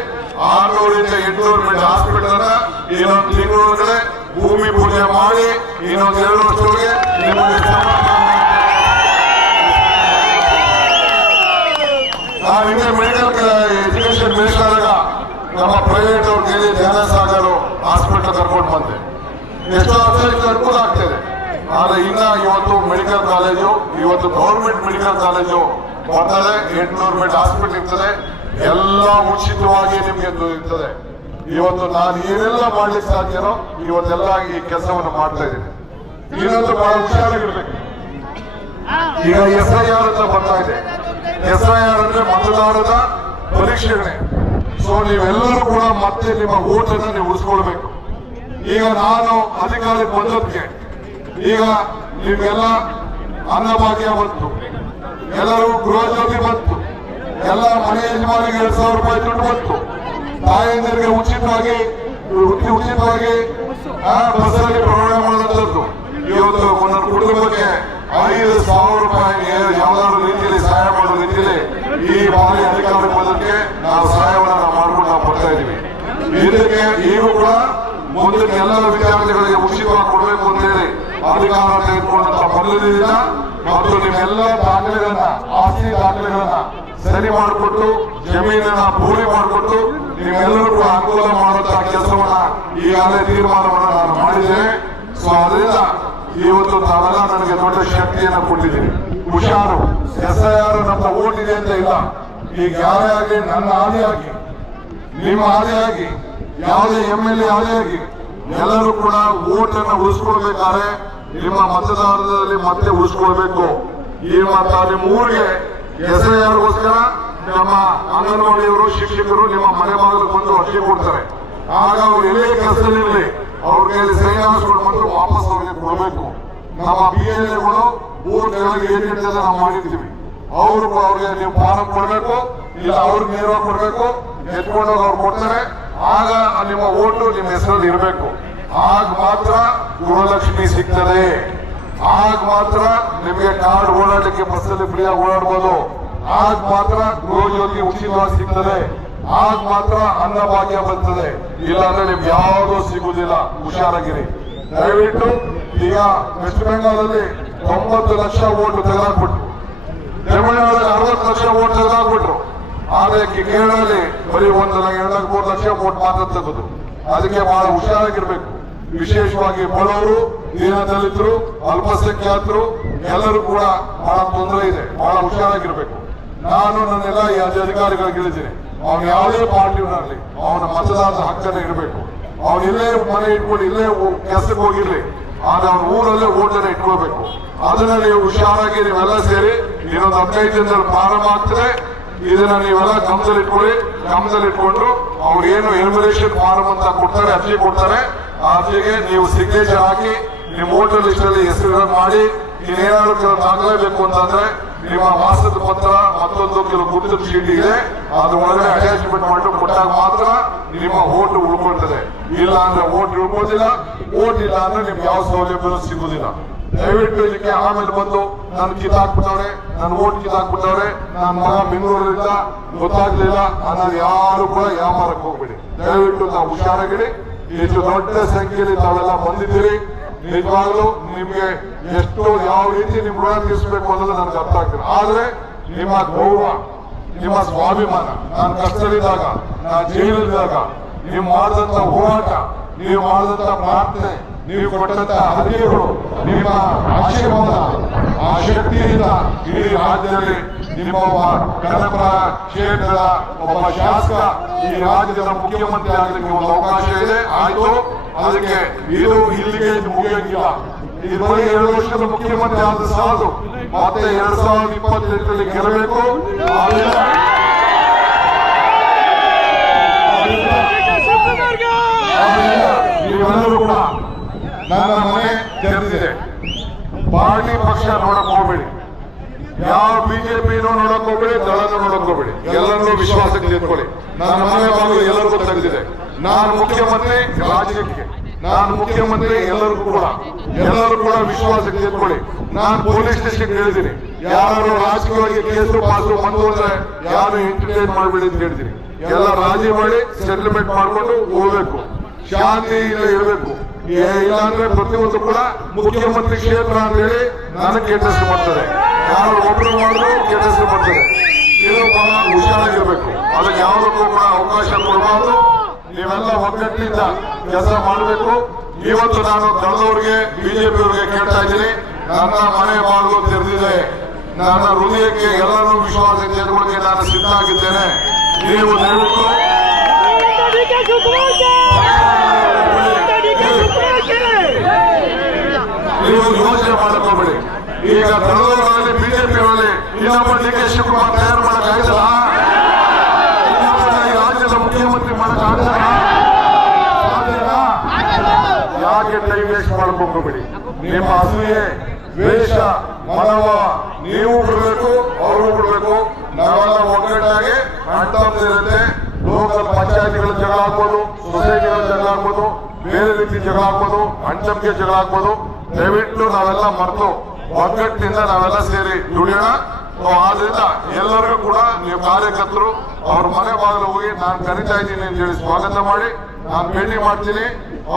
600 ಇಂದ 800 ಬೆಡ್ ಹಾಸ್ಪಿಟಲ್ ಅನ್ನ ಇನ್ನೊಂದು ತಿಂಗಳೊಳಗಡೆ ಭೂಮಿ ಪೂಜೆ ಮಾಡಿ ಇನ್ನೊಂದು 2 ವರ್ಷದೊಳಗೆ ನಾನು ಹಿಂದೆ ಮೆಡಿಕಲ್ ಎಜುಕೇಶನ್ ಮಿನಿಸ್ಟರ್ ಆದಾಗ ನಮ್ಮ ಪ್ರೈವೇಟ್ ಅವ್ರ ಕೈಲಿ ಜ್ಞಾನಸಾಗರ್ ಹಾಸ್ಪಿಟಲ್ ಕರ್ಕೊಂಡು ಬಂದೆ. ಎಷ್ಟೋ ಅರ್ಥಕ್ಕೆ ಅನುಕೂಲ ಆಗ್ತದೆ. ಆದ್ರೆ ಇನ್ನ ಇವತ್ತು ಮೆಡಿಕಲ್ ಕಾಲೇಜು, ಇವತ್ತು ಗೌರ್ಮೆಂಟ್ ಮೆಡಿಕಲ್ ಕಾಲೇಜು ಬರ್ತದೆ. 800 ಬೆಡ್ ಹಾಸ್ಪಿಟಲ್ ಇರ್ತದೆ, ಎಲ್ಲ ಉಚಿತವಾಗಿ ನಿಮ್ಗೆ ಇರ್ತದೆ. ಇವತ್ತು ನಾನು ಏನೆಲ್ಲ ಮಾಡ್ಲಿಕ್ಕೆ ಸಾಧ್ಯನೋ ಇವತ್ತೆಲ್ಲ ಈ ಕೆಲಸವನ್ನು ಮಾಡ್ತಾ ಇದ್ದೀನಿ. ಇನ್ನೊಂದು ಬಹಳ ಹುಷಾರಾಗಿರ್ಬೇಕು. ಈಗ SIR ಅಂತ ಬರ್ತಾ ಇದೆ. SIR ಅಂದ್ರೆ ಮತದಾರರ ಪರಿಷ್ಕರಣೆ. ಸೊ ನೀವೆಲ್ಲರೂ ಕೂಡ ಮತ್ತೆ ನಿಮ್ಮ ಓಟನ್ನು ನೀವು ಉಳಿಸ್ಕೊಳ್ಬೇಕು. ಈಗ ನಾನು ಅಧಿಕಾರಕ್ಕೆ ಬಂದಕ್ಕೆ ಈಗ ನಿಮ್ಗೆಲ್ಲ ಅನ್ನಭಾಗ್ಯ ಬಂತು, ಎಲ್ಲರೂ ಗೃಹ ಜ್ಯೋತಿ ಬಂತು, ಎಲ್ಲ ಮನೆ ಯಜಮಾನಿಗೆ 2,000 ರೂಪಾಯಿ ದುಡ್ಡು ಬಂತು, ತಾಯಂದಿರಿಗೆ ಉಚಿತವಾಗಿ ಬಸ್ಸಲ್ಲಿ ಪ್ರಯಾಣ ಮಾಡುವಂತದ್ದು. ಇವತ್ತು ಒಂದೊಂದು ಕುಟುಂಬಕ್ಕೆ 5,000 ರೂಪಾಯಿ ಯಾವ್ದಾದ್ರು ರೀತಿಯಲ್ಲಿ ಸಹಾಯ ಮಾಡೋ ರೀತಿಯಲ್ಲಿ ಈ ಬಾರಿ ಅಧಿಕಾರಕ್ಕೆ ಬಂದಕ್ಕೆ ನಾವು ಸಹಾಯವನ್ನು ನಾವು ಮಾಡ್ಕೊಂಡು ನಾವು ಬರ್ತಾ ಇದೀವಿ. ಇದಕ್ಕೆ ಈಗೂ ಕೂಡ ಮುಂದಕ್ಕೆ ಎಲ್ಲ ವಿದ್ಯಾರ್ಥಿಗಳಿಗೆ ಉಚಿತವಾಗಿ ಕೊಡಬೇಕು ಅಂತ ಹೇಳಿ ಅಧಿಕಾರ ತೆಗೆದುಕೊಂಡಂತ ಮೊದಲಿನಿಂದ ಮತ್ತು ನಿಮ್ಮೆಲ್ಲ ದಾಖಲೆಗಳನ್ನ, ಆಸ್ತಿ ದಾಖಲೆಗಳನ್ನ ಸರಿ ಮಾಡಿಕೊಟ್ಟು ಜಮೀನನ್ನ ಪೂರಿ ಮಾಡಿಕೊಟ್ಟು ನೀವೆಲ್ಲರೂ ಕೂಡ ಅನುಕೂಲ ಮಾಡುವಂತಹ ಕೆಲಸವನ್ನ ಈಗಾಗಲೇ ತೀರ್ಮಾನವನ್ನ ನಾನು ಮಾಡಿದ್ದೇನೆ. ಸೊ ಅದರಿಂದ ಇವತ್ತು ತಾವೆಲ್ಲ ನನಗೆ ದೊಡ್ಡ ಶಕ್ತಿಯನ್ನು ಕೊಟ್ಟಿದ್ದೀನಿ. ಹುಷಾರು, SIR ನಮ್ಮ ಓಟ್ ಇದೆ ಅಂತ ಇಲ್ಲ. ಈಗ ಯಾರೇ ಆಗಲಿ, ನನ್ನ ಆದಿಯಾಗಿ, ನಿಮ್ಮ ಆದಿಯಾಗಿ, ಯಾವುದೇ MLA ಆದಿಯಾಗಿ ಎಲ್ಲರೂ ಕೂಡ ಓಟ್ ಅನ್ನು ಉಳಿಸ್ಕೊಳ್ಬೇಕಾದ್ರೆ ನಿಮ್ಮ ಮತದಾರರಲ್ಲಿ ಮತ್ತೆ ಉಳಿಸ್ಕೊಳ್ಬೇಕು. ಈ ನಿಮ್ಮ ಊರಿಗೆ SIRಗೋಸ್ಕರ ನಮ್ಮ ಅಂಗನವಾಡಿಯವರು, ಶಿಕ್ಷಕರು ನಿಮ್ಮ ಮನೆ ಬಾಗಿಲಿಗೆ ಬಂದು ಅರ್ಜಿ ಕೊಡ್ತಾರೆ. ಆಗ ಅವ್ರು ಎಲ್ಲೇ ಕೆಲಸದಲ್ಲಿರಲಿ ಅವ್ರ ಕೈಯಲ್ಲಿ ಸಹಿ ಹಾಕಿಸ್ಕೊಂಡು ಬಂದು ವಾಪಸ್ ಅವ್ರಿಗೆ ಕೊಡಬೇಕು. ನಮ್ಮ BLAಗಳು ಬೂತ್ ಏಜೆಂಟ್ ಎಲ್ಲ ನಾವು ಮಾಡಿರ್ತೀವಿ. ಅವರು ಅವ್ರಿಗೆ ನೀವು ಫಾರಂ ಕೊಡಬೇಕು, ಇಲ್ಲ ಅವ್ರಿಗೆ ನೇರವಾಗಿ ಕೊಡಬೇಕು, ಎತ್ಕೊಂಡೋಗಿ ಅವ್ರು ಕೊಡ್ತಾರೆ. ಆಗ ನಿಮ್ಮ ಓಟು ನಿಮ್ಮ ಹೆಸರಲ್ಲಿ ಇರಬೇಕು. ಆಗ ಮಾತ್ರ ಗೃಹಲಕ್ಷ್ಮಿ ಸಿಗ್ತದೆ. ಆಗ ಮಾತ್ರ ನಿಮಗೆ ಕಾರ್ಡ್ ಓಡಾಡಲಿಕ್ಕೆ ಬಸ್ಸಲ್ಲಿ ಫ್ರೀಯಾಗಿ ಓಡಾಡ್ಬೋದು. ಆಗ ಮಾತ್ರ ಗೃಹ ಜ್ಯೋತಿ ಉಚಿತವಾಗಿ ಸಿಗ್ತದೆ. ಆಗ ಮಾತ್ರ ಅನ್ನಭಾಗ್ಯ ಬರ್ತದೆ. ಇಲ್ಲಾಂದ್ರೆ ನಿಮ್ಗೆ ಯಾವುದೂ ಸಿಗುದಿಲ್ಲ. ಹುಷಾರಾಗಿರಿ ದಯವಿಟ್ಟು. ಈಗ ವೆಸ್ಟ್ ಬೆಂಗಾಲಲ್ಲಿ 90 ಲಕ್ಷ ಓಟು ತೆಗೆದಾಕ್ಬಿಟ್ರು, ತಮಿಳುನಾಡಲ್ಲಿ 60 ಲಕ್ಷ ಓಟ್ ತೆಗೆದಾಕ್ಬಿಟ್ರು. ಆದ್ರೆ ಕೇರಳದಲ್ಲಿ ಬರೀ 1 ಲಕ್ಷ 2 ಲಕ್ಷ 3 ಲಕ್ಷ ವೋಟ್ ಮಾತ್ರ ತೆಗೆದು. ಅದಕ್ಕೆ ಬಹಳ ಹುಷಾರಾಗಿರ್ಬೇಕು. ವಿಶೇಷವಾಗಿ ಬಡವರು, ದೀನದಲಿತರು, ಅಲ್ಪಸಂಖ್ಯಾತರು ಎಲ್ಲರೂ ಕೂಡ ಬಹಳ ತೊಂದರೆ ಇದೆ. ಬಹಳ ಹುಷಾರಾಗಿರ್ಬೇಕು. ನಾನು ನನ್ನೆಲ್ಲ ಈ ಅಧಿಕಾರಿಗಳಿಗೆ ಹೇಳಿದ್ದೀನಿ, ಅವನು ಯಾವುದೇ ಪಾರ್ಟಿನಲ್ಲಿ ಅವನ ಮತದಾನದ ಹಕ್ಕನ್ನ ಇರಬೇಕು. ಅವನು ಇಲ್ಲೇ ಮನೆ ಇಟ್ಕೊಂಡು ಇಲ್ಲೇ ಕೆಲಸಕ್ಕೆ ಹೋಗಿರ್ಲಿ, ಆದ್ರೆ ಅವನ ಊರಲ್ಲೇ ಓಟನ್ನ ಇಟ್ಕೊಳ್ಬೇಕು. ಅದನ್ನ ನೀವು ಹುಷಾರಾಗಿ ನೀವೆಲ್ಲ ಸೇರಿ ಇನ್ನೊಂದು 15 ದಿನದಲ್ಲಿ ಪ್ರಾರಂಭ ಆಗ್ತದೆ. ಇದನ್ನ ನೀವೆಲ್ಲ ಗಮನದಲ್ಲಿ ಇಟ್ಕೊಂಡು ಅವ್ರು ಏನು ಎನ್ಯುಮರೇಷನ್ ಫಾರಂ ಅಂತ ಕೊಡ್ತಾರೆ, ಅರ್ಜಿ ಕೊಡ್ತಾರೆ. ಆ ಅರ್ಜಿಗೆ ನೀವು ಸಿಗ್ನೇಚರ್ ಹಾಕಿ ನಿಮ್ಮ ವೋಟರ್ ಲಿಸ್ಟ್ ಅಲ್ಲಿ ಹೆಸರು ಮಾಡಿ. ಇನ್ನೇನಾದ್ರು ಕೆಲವು ಆಗಲೇಬೇಕು ಅಂತಂದ್ರೆ ನಿಮ್ಮ ವಾಸದ ಪತ್ರ ಮತ್ತೊಂದು ಕೆಲವು ಗುರುತಿನ ಚೀಟಿ ಇದೆ, ಅದು ಒಳಗಡೆ ಅಟ್ಯಾಚ್ಮೆಂಟ್ ಮಾಡಿ ಕೊಟ್ಟಾಗ ಮಾತ್ರ ನಿಮ್ಮ ವೋಟ್ ಉಳ್ಕೊಳ್ತದೆ. ಇಲ್ಲ ಅಂದ್ರೆ ವೋಟ್ ಉಳ್ಕೋದಿಲ್ಲ. ವೋಟ್ ಇಲ್ಲ ಅಂದ್ರೆ ನಿಮ್ಗೆ ಯಾವ ಸೌಲಭ್ಯ ಸಿಗುದಿಲ್ಲ. ದಯವಿಟ್ಟು ಇದಕ್ಕೆ ಆಮೇಲೆ ಬಂದು ನನ್ ಕಿತ್ತಾಕ್ಬಿಟ್ಟವ್ರೆ, ನನ್ನ ವೋಟ್ ಕಿತ್ತಾಕ್ಬಿಟ್ಟವ್ರೆ, ನನ್ನ ಮಗ ಬೆಂಗಳೂರಿಂದ ಗೊತ್ತಾಗ್ಲಿಲ್ಲ ಅನ್ನೋದು ಯಾರು ಕೂಡ ವ್ಯಾಪಾರಕ್ಕೆ ಹೋಗ್ಬೇಡಿ. ದಯವಿಟ್ಟು ನಾವು ಹುಷಾರಾಗಿಡಿ. ಎಷ್ಟು ದೊಡ್ಡ ಸಂಖ್ಯೆಯಲ್ಲಿ ತಾವೆಲ್ಲ ಬಂದಿದ್ದೀರಿ. ನಿಜವಾಗ್ಲೂ ನಿಮ್ಗೆ ಎಷ್ಟು ಯಾವ ರೀತಿ ನಿಮ್ ಋಣ ತೀರಿಸಬೇಕು ಅನ್ನೋದು ನನಗೆ ಅರ್ಥ ಆಗ್ತದೆ. ಆದ್ರೆ ನಿಮ್ಮ ಗೌರವ, ನಿಮ್ಮ ಸ್ವಾಭಿಮಾನ, ನಾನು ಕಷ್ಟದಲ್ಲಿದ್ದಾಗ, ನಾನು ಜೈಲಲ್ಲಿದ್ದಾಗ ನೀವು ಮಾಡಿದಂತ ಹೋರಾಟ, ನೀವು ಮಾಡಿದಂತ ಪ್ರಾರ್ಥನೆ, ನೀವು ಕೊಟ್ಟಂತ ಅರ್ಜಿಗಳು, ನಿಮ್ಮ ಆಶೀರ್ವಾದ, ಆ ಶಕ್ತಿಯಿಂದ ಇಡೀ ರಾಜ್ಯದಲ್ಲಿ ನಿಮ್ಮ ಕನಕಪುರ ಕ್ಷೇತ್ರದ ಒಬ್ಬ ಶಾಸಕ ಈ ರಾಜ್ಯದ ಮುಖ್ಯಮಂತ್ರಿ ಆಗಲಿಕ್ಕೆ ಒಂದು ಅವಕಾಶ ಇದೆ. ಆಯ್ತು, ಅದಕ್ಕೆ ಇದು ಇಲ್ಲಿಗೆ ಮುಗಿಯಂಗಿಲ್ಲ. ಇದು ಬರೀ 2 ವರ್ಷದ ಮುಖ್ಯಮಂತ್ರಿ ಆದ ಸಾಲದು. ಮತ್ತೆ 2028ರಲ್ಲಿ ಗೆಲ್ಲಬೇಕು. ನೀವೆಲ್ಲರೂ ಕೂಡ ನನ್ನ ಮನೆ ತೆರೆದಿದೆ. ಪಾರ್ಟಿ ಪಕ್ಷ ನೋಡಕ್ ಹೋಗ್ಬೇಡಿ, ಯಾವ ಬಿಜೆಪಿನೂ ನೋಡಕ್ ಹೋಗ್ಬೇಡಿ, ದಳನೂ ನೋಡಕ್ ಹೋಗ್ಬೇಡಿ. ಎಲ್ಲರನ್ನೂ ವಿಶ್ವಾಸಕ್ಕೆ ತೆಗೆದುಕೊಳ್ಳಿ. ನನ್ನ ಮನೆ ಬಾಗಿಲು ಎಲ್ಲರಿಗೂ ತೆಗೆದಿದೆ. ನಾನು ಮುಖ್ಯಮಂತ್ರಿ ರಾಜ್ಯಕ್ಕೆ, ನಾನು ಮುಖ್ಯಮಂತ್ರಿ ಎಲ್ಲರೂ ಕೂಡ ವಿಶ್ವಾಸಕ್ಕೆ ತೆಗೆದುಕೊಳ್ಳಿ. ನಾನು ಪೊಲೀಸ್ ಸ್ಟೇಷನ್ ಹೇಳಿದ್ದೀನಿ, ಯಾರು ರಾಜಕೀಯವಾಗಿ ಕೇಸು ಪಾಸು ಬಂದು ಅಂದ್ರೆ ಯಾರು ಎಂಟರ್ಟೈನ್ ಮಾಡಬೇಡಿ ಅಂತ ಹೇಳ್ತೀನಿ. ಎಲ್ಲ ರಾಜಿ ಮಾಡಿ ಸೆಟಲ್ಮೆಂಟ್ ಮಾಡ್ಕೊಂಡು ಹೋಗ್ಬೇಕು, ಶಾಂತಿಯಿಂದ ಇರಬೇಕು. ಇಲ್ಲಾಂದ್ರೆ ಪ್ರತಿಯೊಂದು ಕೂಡ ಮುಖ್ಯಮಂತ್ರಿ ಕ್ಷೇತ್ರ ಅಂತ ಹೇಳಿ ನನಗೆ ಕೆಟ್ಟ ಹೆಸರು ಬರ್ತದೆ. ಯಾರು ಒಬ್ಬರು ಮಾಡಿದ್ರು ಕೆಟ್ಟ ಹೆಸರು ಬರ್ತದೆ. ಇದು ಬಹಳ ಹುಷಾರಾಗಿರ್ಬೇಕು. ಅದಕ್ಕೆ ಯಾವುದಕ್ಕೂ ಕೂಡ ಅವಕಾಶ ಕೊಡಬಾರ್ದು. ನೀವೆಲ್ಲ ಒಗ್ಗಟ್ಟಿನಿಂದ ಕೆಲಸ ಮಾಡಬೇಕು. ಇವತ್ತು ನಾನು ದಳದವರಿಗೆ, ಬಿಜೆಪಿಯವರಿಗೆ ಕೇಳ್ತಾ ಇದ್ದೀನಿ, ನನ್ನ ಮನೆ ಬಾಗಿಲು ತೆರೆದಿದೆ. ನನ್ನ ಹೃದಯಕ್ಕೆ ಎಲ್ಲರೂ ವಿಶ್ವಾಸ ತೆಗೆದುಕೊಳ್ಳಕ್ಕೆ ನಾನು ಸಿದ್ಧ ಆಗಿದ್ದೇನೆ. ನೀವು ದಯವಿಟ್ಟು ನೀವು ಯೋಚನೆ ಮಾಡಕ್ ಹೋಗ್ಬೇಡಿ. ಈಗ ದಳದವರಲ್ಲಿ, ಬಿಜೆಪಿಯವರಲ್ಲಿ ಇನ್ನೊಬ್ಬ ಡಿ ಕೆ ಶಿವಕುಮಾರ್ ತಯಾರು ಮಾಡಕ್ ಆಗಿಲ್ಲ, ಈ ರಾಜ್ಯದ ಮುಖ್ಯಮಂತ್ರಿ ಮಾಡಕ್ ಆಗಿಲ್ಲ. ಯಾಕೆ ಟೈಮ್ ವೇಸ್ಟ್ ಮಾಡಕ್ ಹೋಗ್ಬೇಡಿ. ನಿಮ್ಮ ಅಸೂಯೆ, ದ್ವೇಷ, ಮನವ ನೀವು ಬಿಡಬೇಕು, ಅವರು ಬಿಡಬೇಕು. ನಾವೆಲ್ಲ ಒಗ್ಗಟ್ಟಾಗಿ ಇರುತ್ತೆ. ಲೋಕಲ್ ಪಂಚಾಯತಿಗಳ ಜಗಳ ಆಗ್ಬೋದು, ಸೊಸೈಟಿಗಳ ಜಗಳ ಆಗ್ಬೋದು, ಬೇರೆ ರೀತಿ ಜಗಳ ಆಗ್ಬೋದು, ಅಂಚಂಕೆ ಜಗಳ ಆಗ್ಬೋದು. ದಯವಿಟ್ಟು ನಾವೆಲ್ಲ ಮರೆತು ಒಗ್ಗಟ್ಟಿನಿಂದ ನಾವೆಲ್ಲ ಸೇರಿ ದುಡಿಯೋಣ. ಆದ್ರಿಂದ ಎಲ್ಲರಿಗೂ ಕೂಡ ನೀವು ಕಾರ್ಯಕರ್ತರು ಅವ್ರ ಮನೆ ಬಾಗಿಲು ಹೋಗಿ ನಾನು ಕರಿತಾ ಇದ್ದೀನಿ ಅಂತ ಹೇಳಿ ಸ್ವಾಗತ ಮಾಡಿ ನಾನು ಭೇಟಿ ಮಾಡ್ತೀನಿ.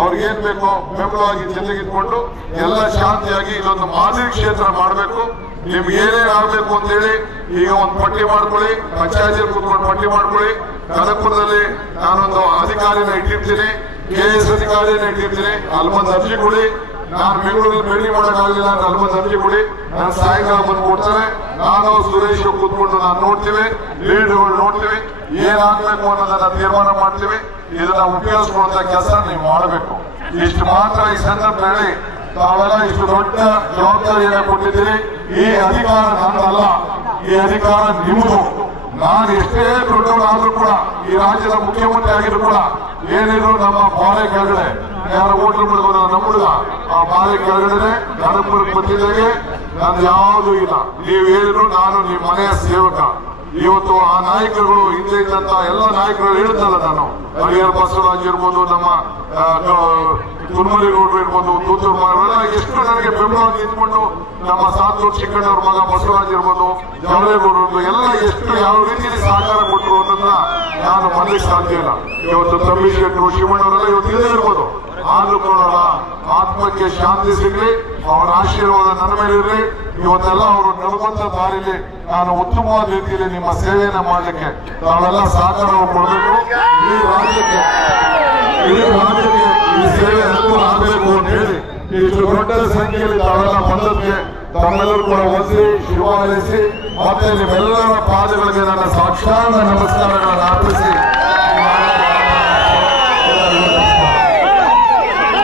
ಅವ್ರಿಗೇನ್ ಬೇಕೋ ಬೆಂಬಲವಾಗಿ ಜೊತೆಗಿದ್ಕೊಂಡು ಎಲ್ಲ ಶಾಂತಿಯಾಗಿ ಇಲ್ಲೊಂದು ಮಾದರಿ ಕ್ಷೇತ್ರ ಮಾಡಬೇಕು. ನಿಮ್ಗೆ ಏನೇನ್ ಆಗ್ಬೇಕು ಅಂತ ಹೇಳಿ ಈಗ ಒಂದು ಪಟ್ಟಿ ಮಾಡ್ಕೊಳ್ಳಿ, ಪಂಚಾಯತಿಯಲ್ಲಿ ಕೂತ್ಕೊಂಡು ಪಟ್ಟಿ ಮಾಡ್ಕೊಳ್ಳಿ. ಕನಕಪುರದಲ್ಲಿ ನಾನೊಂದು ಅಧಿಕಾರಿನ ಇಟ್ಟಿರ್ತೀನಿ, KS ಅಧಿಕಾರಿನ ಇಟ್ಟಿರ್ತೀನಿ. ಅಲ್ಲಿ ಬಂದು ಅರ್ಜಿ ಕೊಡಿ. ನಾನು ಬೆಂಗಳೂರಲ್ಲಿ ಭೇಟಿ ಮಾಡೋಕ್ಕಾಗಲಿಲ್ಲ ಅಂದ್ರೆ ಅಲ್ಲಿ ಬಂದು ಅರ್ಜಿ ಕೊಡಿ. ನಾನು ಸಾಯಂಕಾಲ ಬಂದು ಕೊಡ್ತೇನೆ. ನಾನು ಸುರೇಶ್ ಕೂತ್ಕೊಂಡು ನಾನು ನೋಡ್ತೀವಿ, ಲೀಡ್ಗಳು ನೋಡ್ತೀವಿ, ಏನಾಗಬೇಕು ಅನ್ನೋದನ್ನ ತೀರ್ಮಾನ ಮಾಡ್ತೀವಿ. ಇದನ್ನ ಉಪಯೋಗಿಸ್ಕೊಳ್ಳುವಂತ ಕೆಲಸ ನೀವು ಮಾಡಬೇಕು. ಇಷ್ಟು ಮಾತ್ರ ಈ ಸಂದರ್ಭದಲ್ಲಿ ತಾವೆಲ್ಲ ಇಷ್ಟು ದೊಡ್ಡ ಜವಾಬ್ದಾರಿಯನ್ನು ಕೊಟ್ಟಿದ್ದೀರಿ. ಈ ಅಧಿಕಾರ ನನ್ನಲ್ಲ, ಈ ಅಧಿಕಾರ ನಿಮ್ಮದು. ನಾನು ಎಷ್ಟೇ ದೊಡ್ಡವನಾದ್ರೂ ಕೂಡ, ಈ ರಾಜ್ಯದ ಮುಖ್ಯಮಂತ್ರಿ ಆಗಿದ್ರು ಕೂಡ, ಏನಿದ್ರು ನಮ್ಮ ಬಾಳೆ ಕೆಳಗಡೆ ಯಾರ ಓಟ್ಲು ಬಿಡ್ಬೋದು ನಮ್ಮ ಹುಡುಗ, ಆ ಬಾಳೆ ಕೆಳಗಡೆ ಕನಕಪುರಕ್ಕೆ ಬಂದಿದ್ದಾಗೆ ನಾನು ಯಾವುದೂ ಇಲ್ಲ. ನೀವು ಹೇಳಿದ್ರು ನಾನು ನಿಮ್ಮ ಮನೆಯ ಸೇವಕ. ಇವತ್ತು ಆ ನಾಯಕರುಗಳು ಹಿಂದೆ ಇದ್ದಂತ ಎಲ್ಲ ನಾಯಕರು ಹೇಳ್ತಲ್ಲ, ನಾನು ಹರಿಹರ ಬಸವರಾಜ್ ಇರ್ಬೋದು, ನಮ್ಮ ತುರ್ಮಲಿಗೌಡರು ಇರ್ಬೋದು, ತೂತೂರು ಮಗಳೆಲ್ಲ ಎಷ್ಟು ನನಗೆ ಬೆಂಬಲವಾಗಿ ನಿಂತ್ಕೊಂಡು, ನಮ್ಮ ಸಾತ್ತೂರು ಚಿಕ್ಕಣ್ಣವ್ರ ಮಗ ಬಸವರಾಜ್ ಇರ್ಬೋದು, ಜವರೇಗೌಡರು ಎಲ್ಲ ಎಷ್ಟು ಯಾವ ರೀತಿಯಲ್ಲಿ ಸಹಕಾರ ಕೊಟ್ಟರು ಅನ್ನೋದನ್ನ ನಾನು ಮನಲಿಕ್ಕೆ ಸಾಧ್ಯ ಇಲ್ಲ. ಇವತ್ತು ತಮ್ಮಿ ಶೆಟ್ಟರು, ಶಿವಣ್ಣವರೆಲ್ಲ ಇವತ್ತು ಇಲ್ಲೇ ಇರ್ಬೋದು, ಆದ್ರೂ ಕೊಡೋಣ. ಆತ್ಮಕ್ಕೆ ಶಾಂತಿ ಸಿಗಲಿ, ಅವರ ಆಶೀರ್ವಾದ ನನ್ನ ಮೇಲೆ ಇರಲಿ. ಇವತ್ತೆಲ್ಲ ಅವರು ನಡೆದಂತ ದಾರಿಲಿ ನಾನು ಉತ್ತಮವಾದ ರೀತಿಯಲ್ಲಿ ನಿಮ್ಮ ಸೇವೆಯನ್ನ ಮಾಡಲಿಕ್ಕೆ ತಾವೆಲ್ಲ ಸಹಕಾರ ಕೊಡಬೇಕು. ಈ ರಾಜ್ಯಕ್ಕೆ ಈ ಸೇವೆ ಅನುಕೂಲ ಆಗಬೇಕು ಅಂತ ಹೇಳಿ ಇಷ್ಟು ದೊಡ್ಡ ಸಂಖ್ಯೆಯಲ್ಲಿ ತಾವೆಲ್ಲ ಬಂದಕ್ಕೆ ತಮ್ಮೆಲ್ಲರೂ ಕೂಡ ಹೊಂದಿ ಶುಭ ಹಾರೈಸಿ ಮತ್ತೆ ನಿಮ್ಮೆಲ್ಲರ ಪಾದಗಳಿಗೆ ನನ್ನ ಸಾಕ್ಷಾತ್ ನಮಸ್ಕಾರಗಳನ್ನು ಅರ್ಪಿಸಿ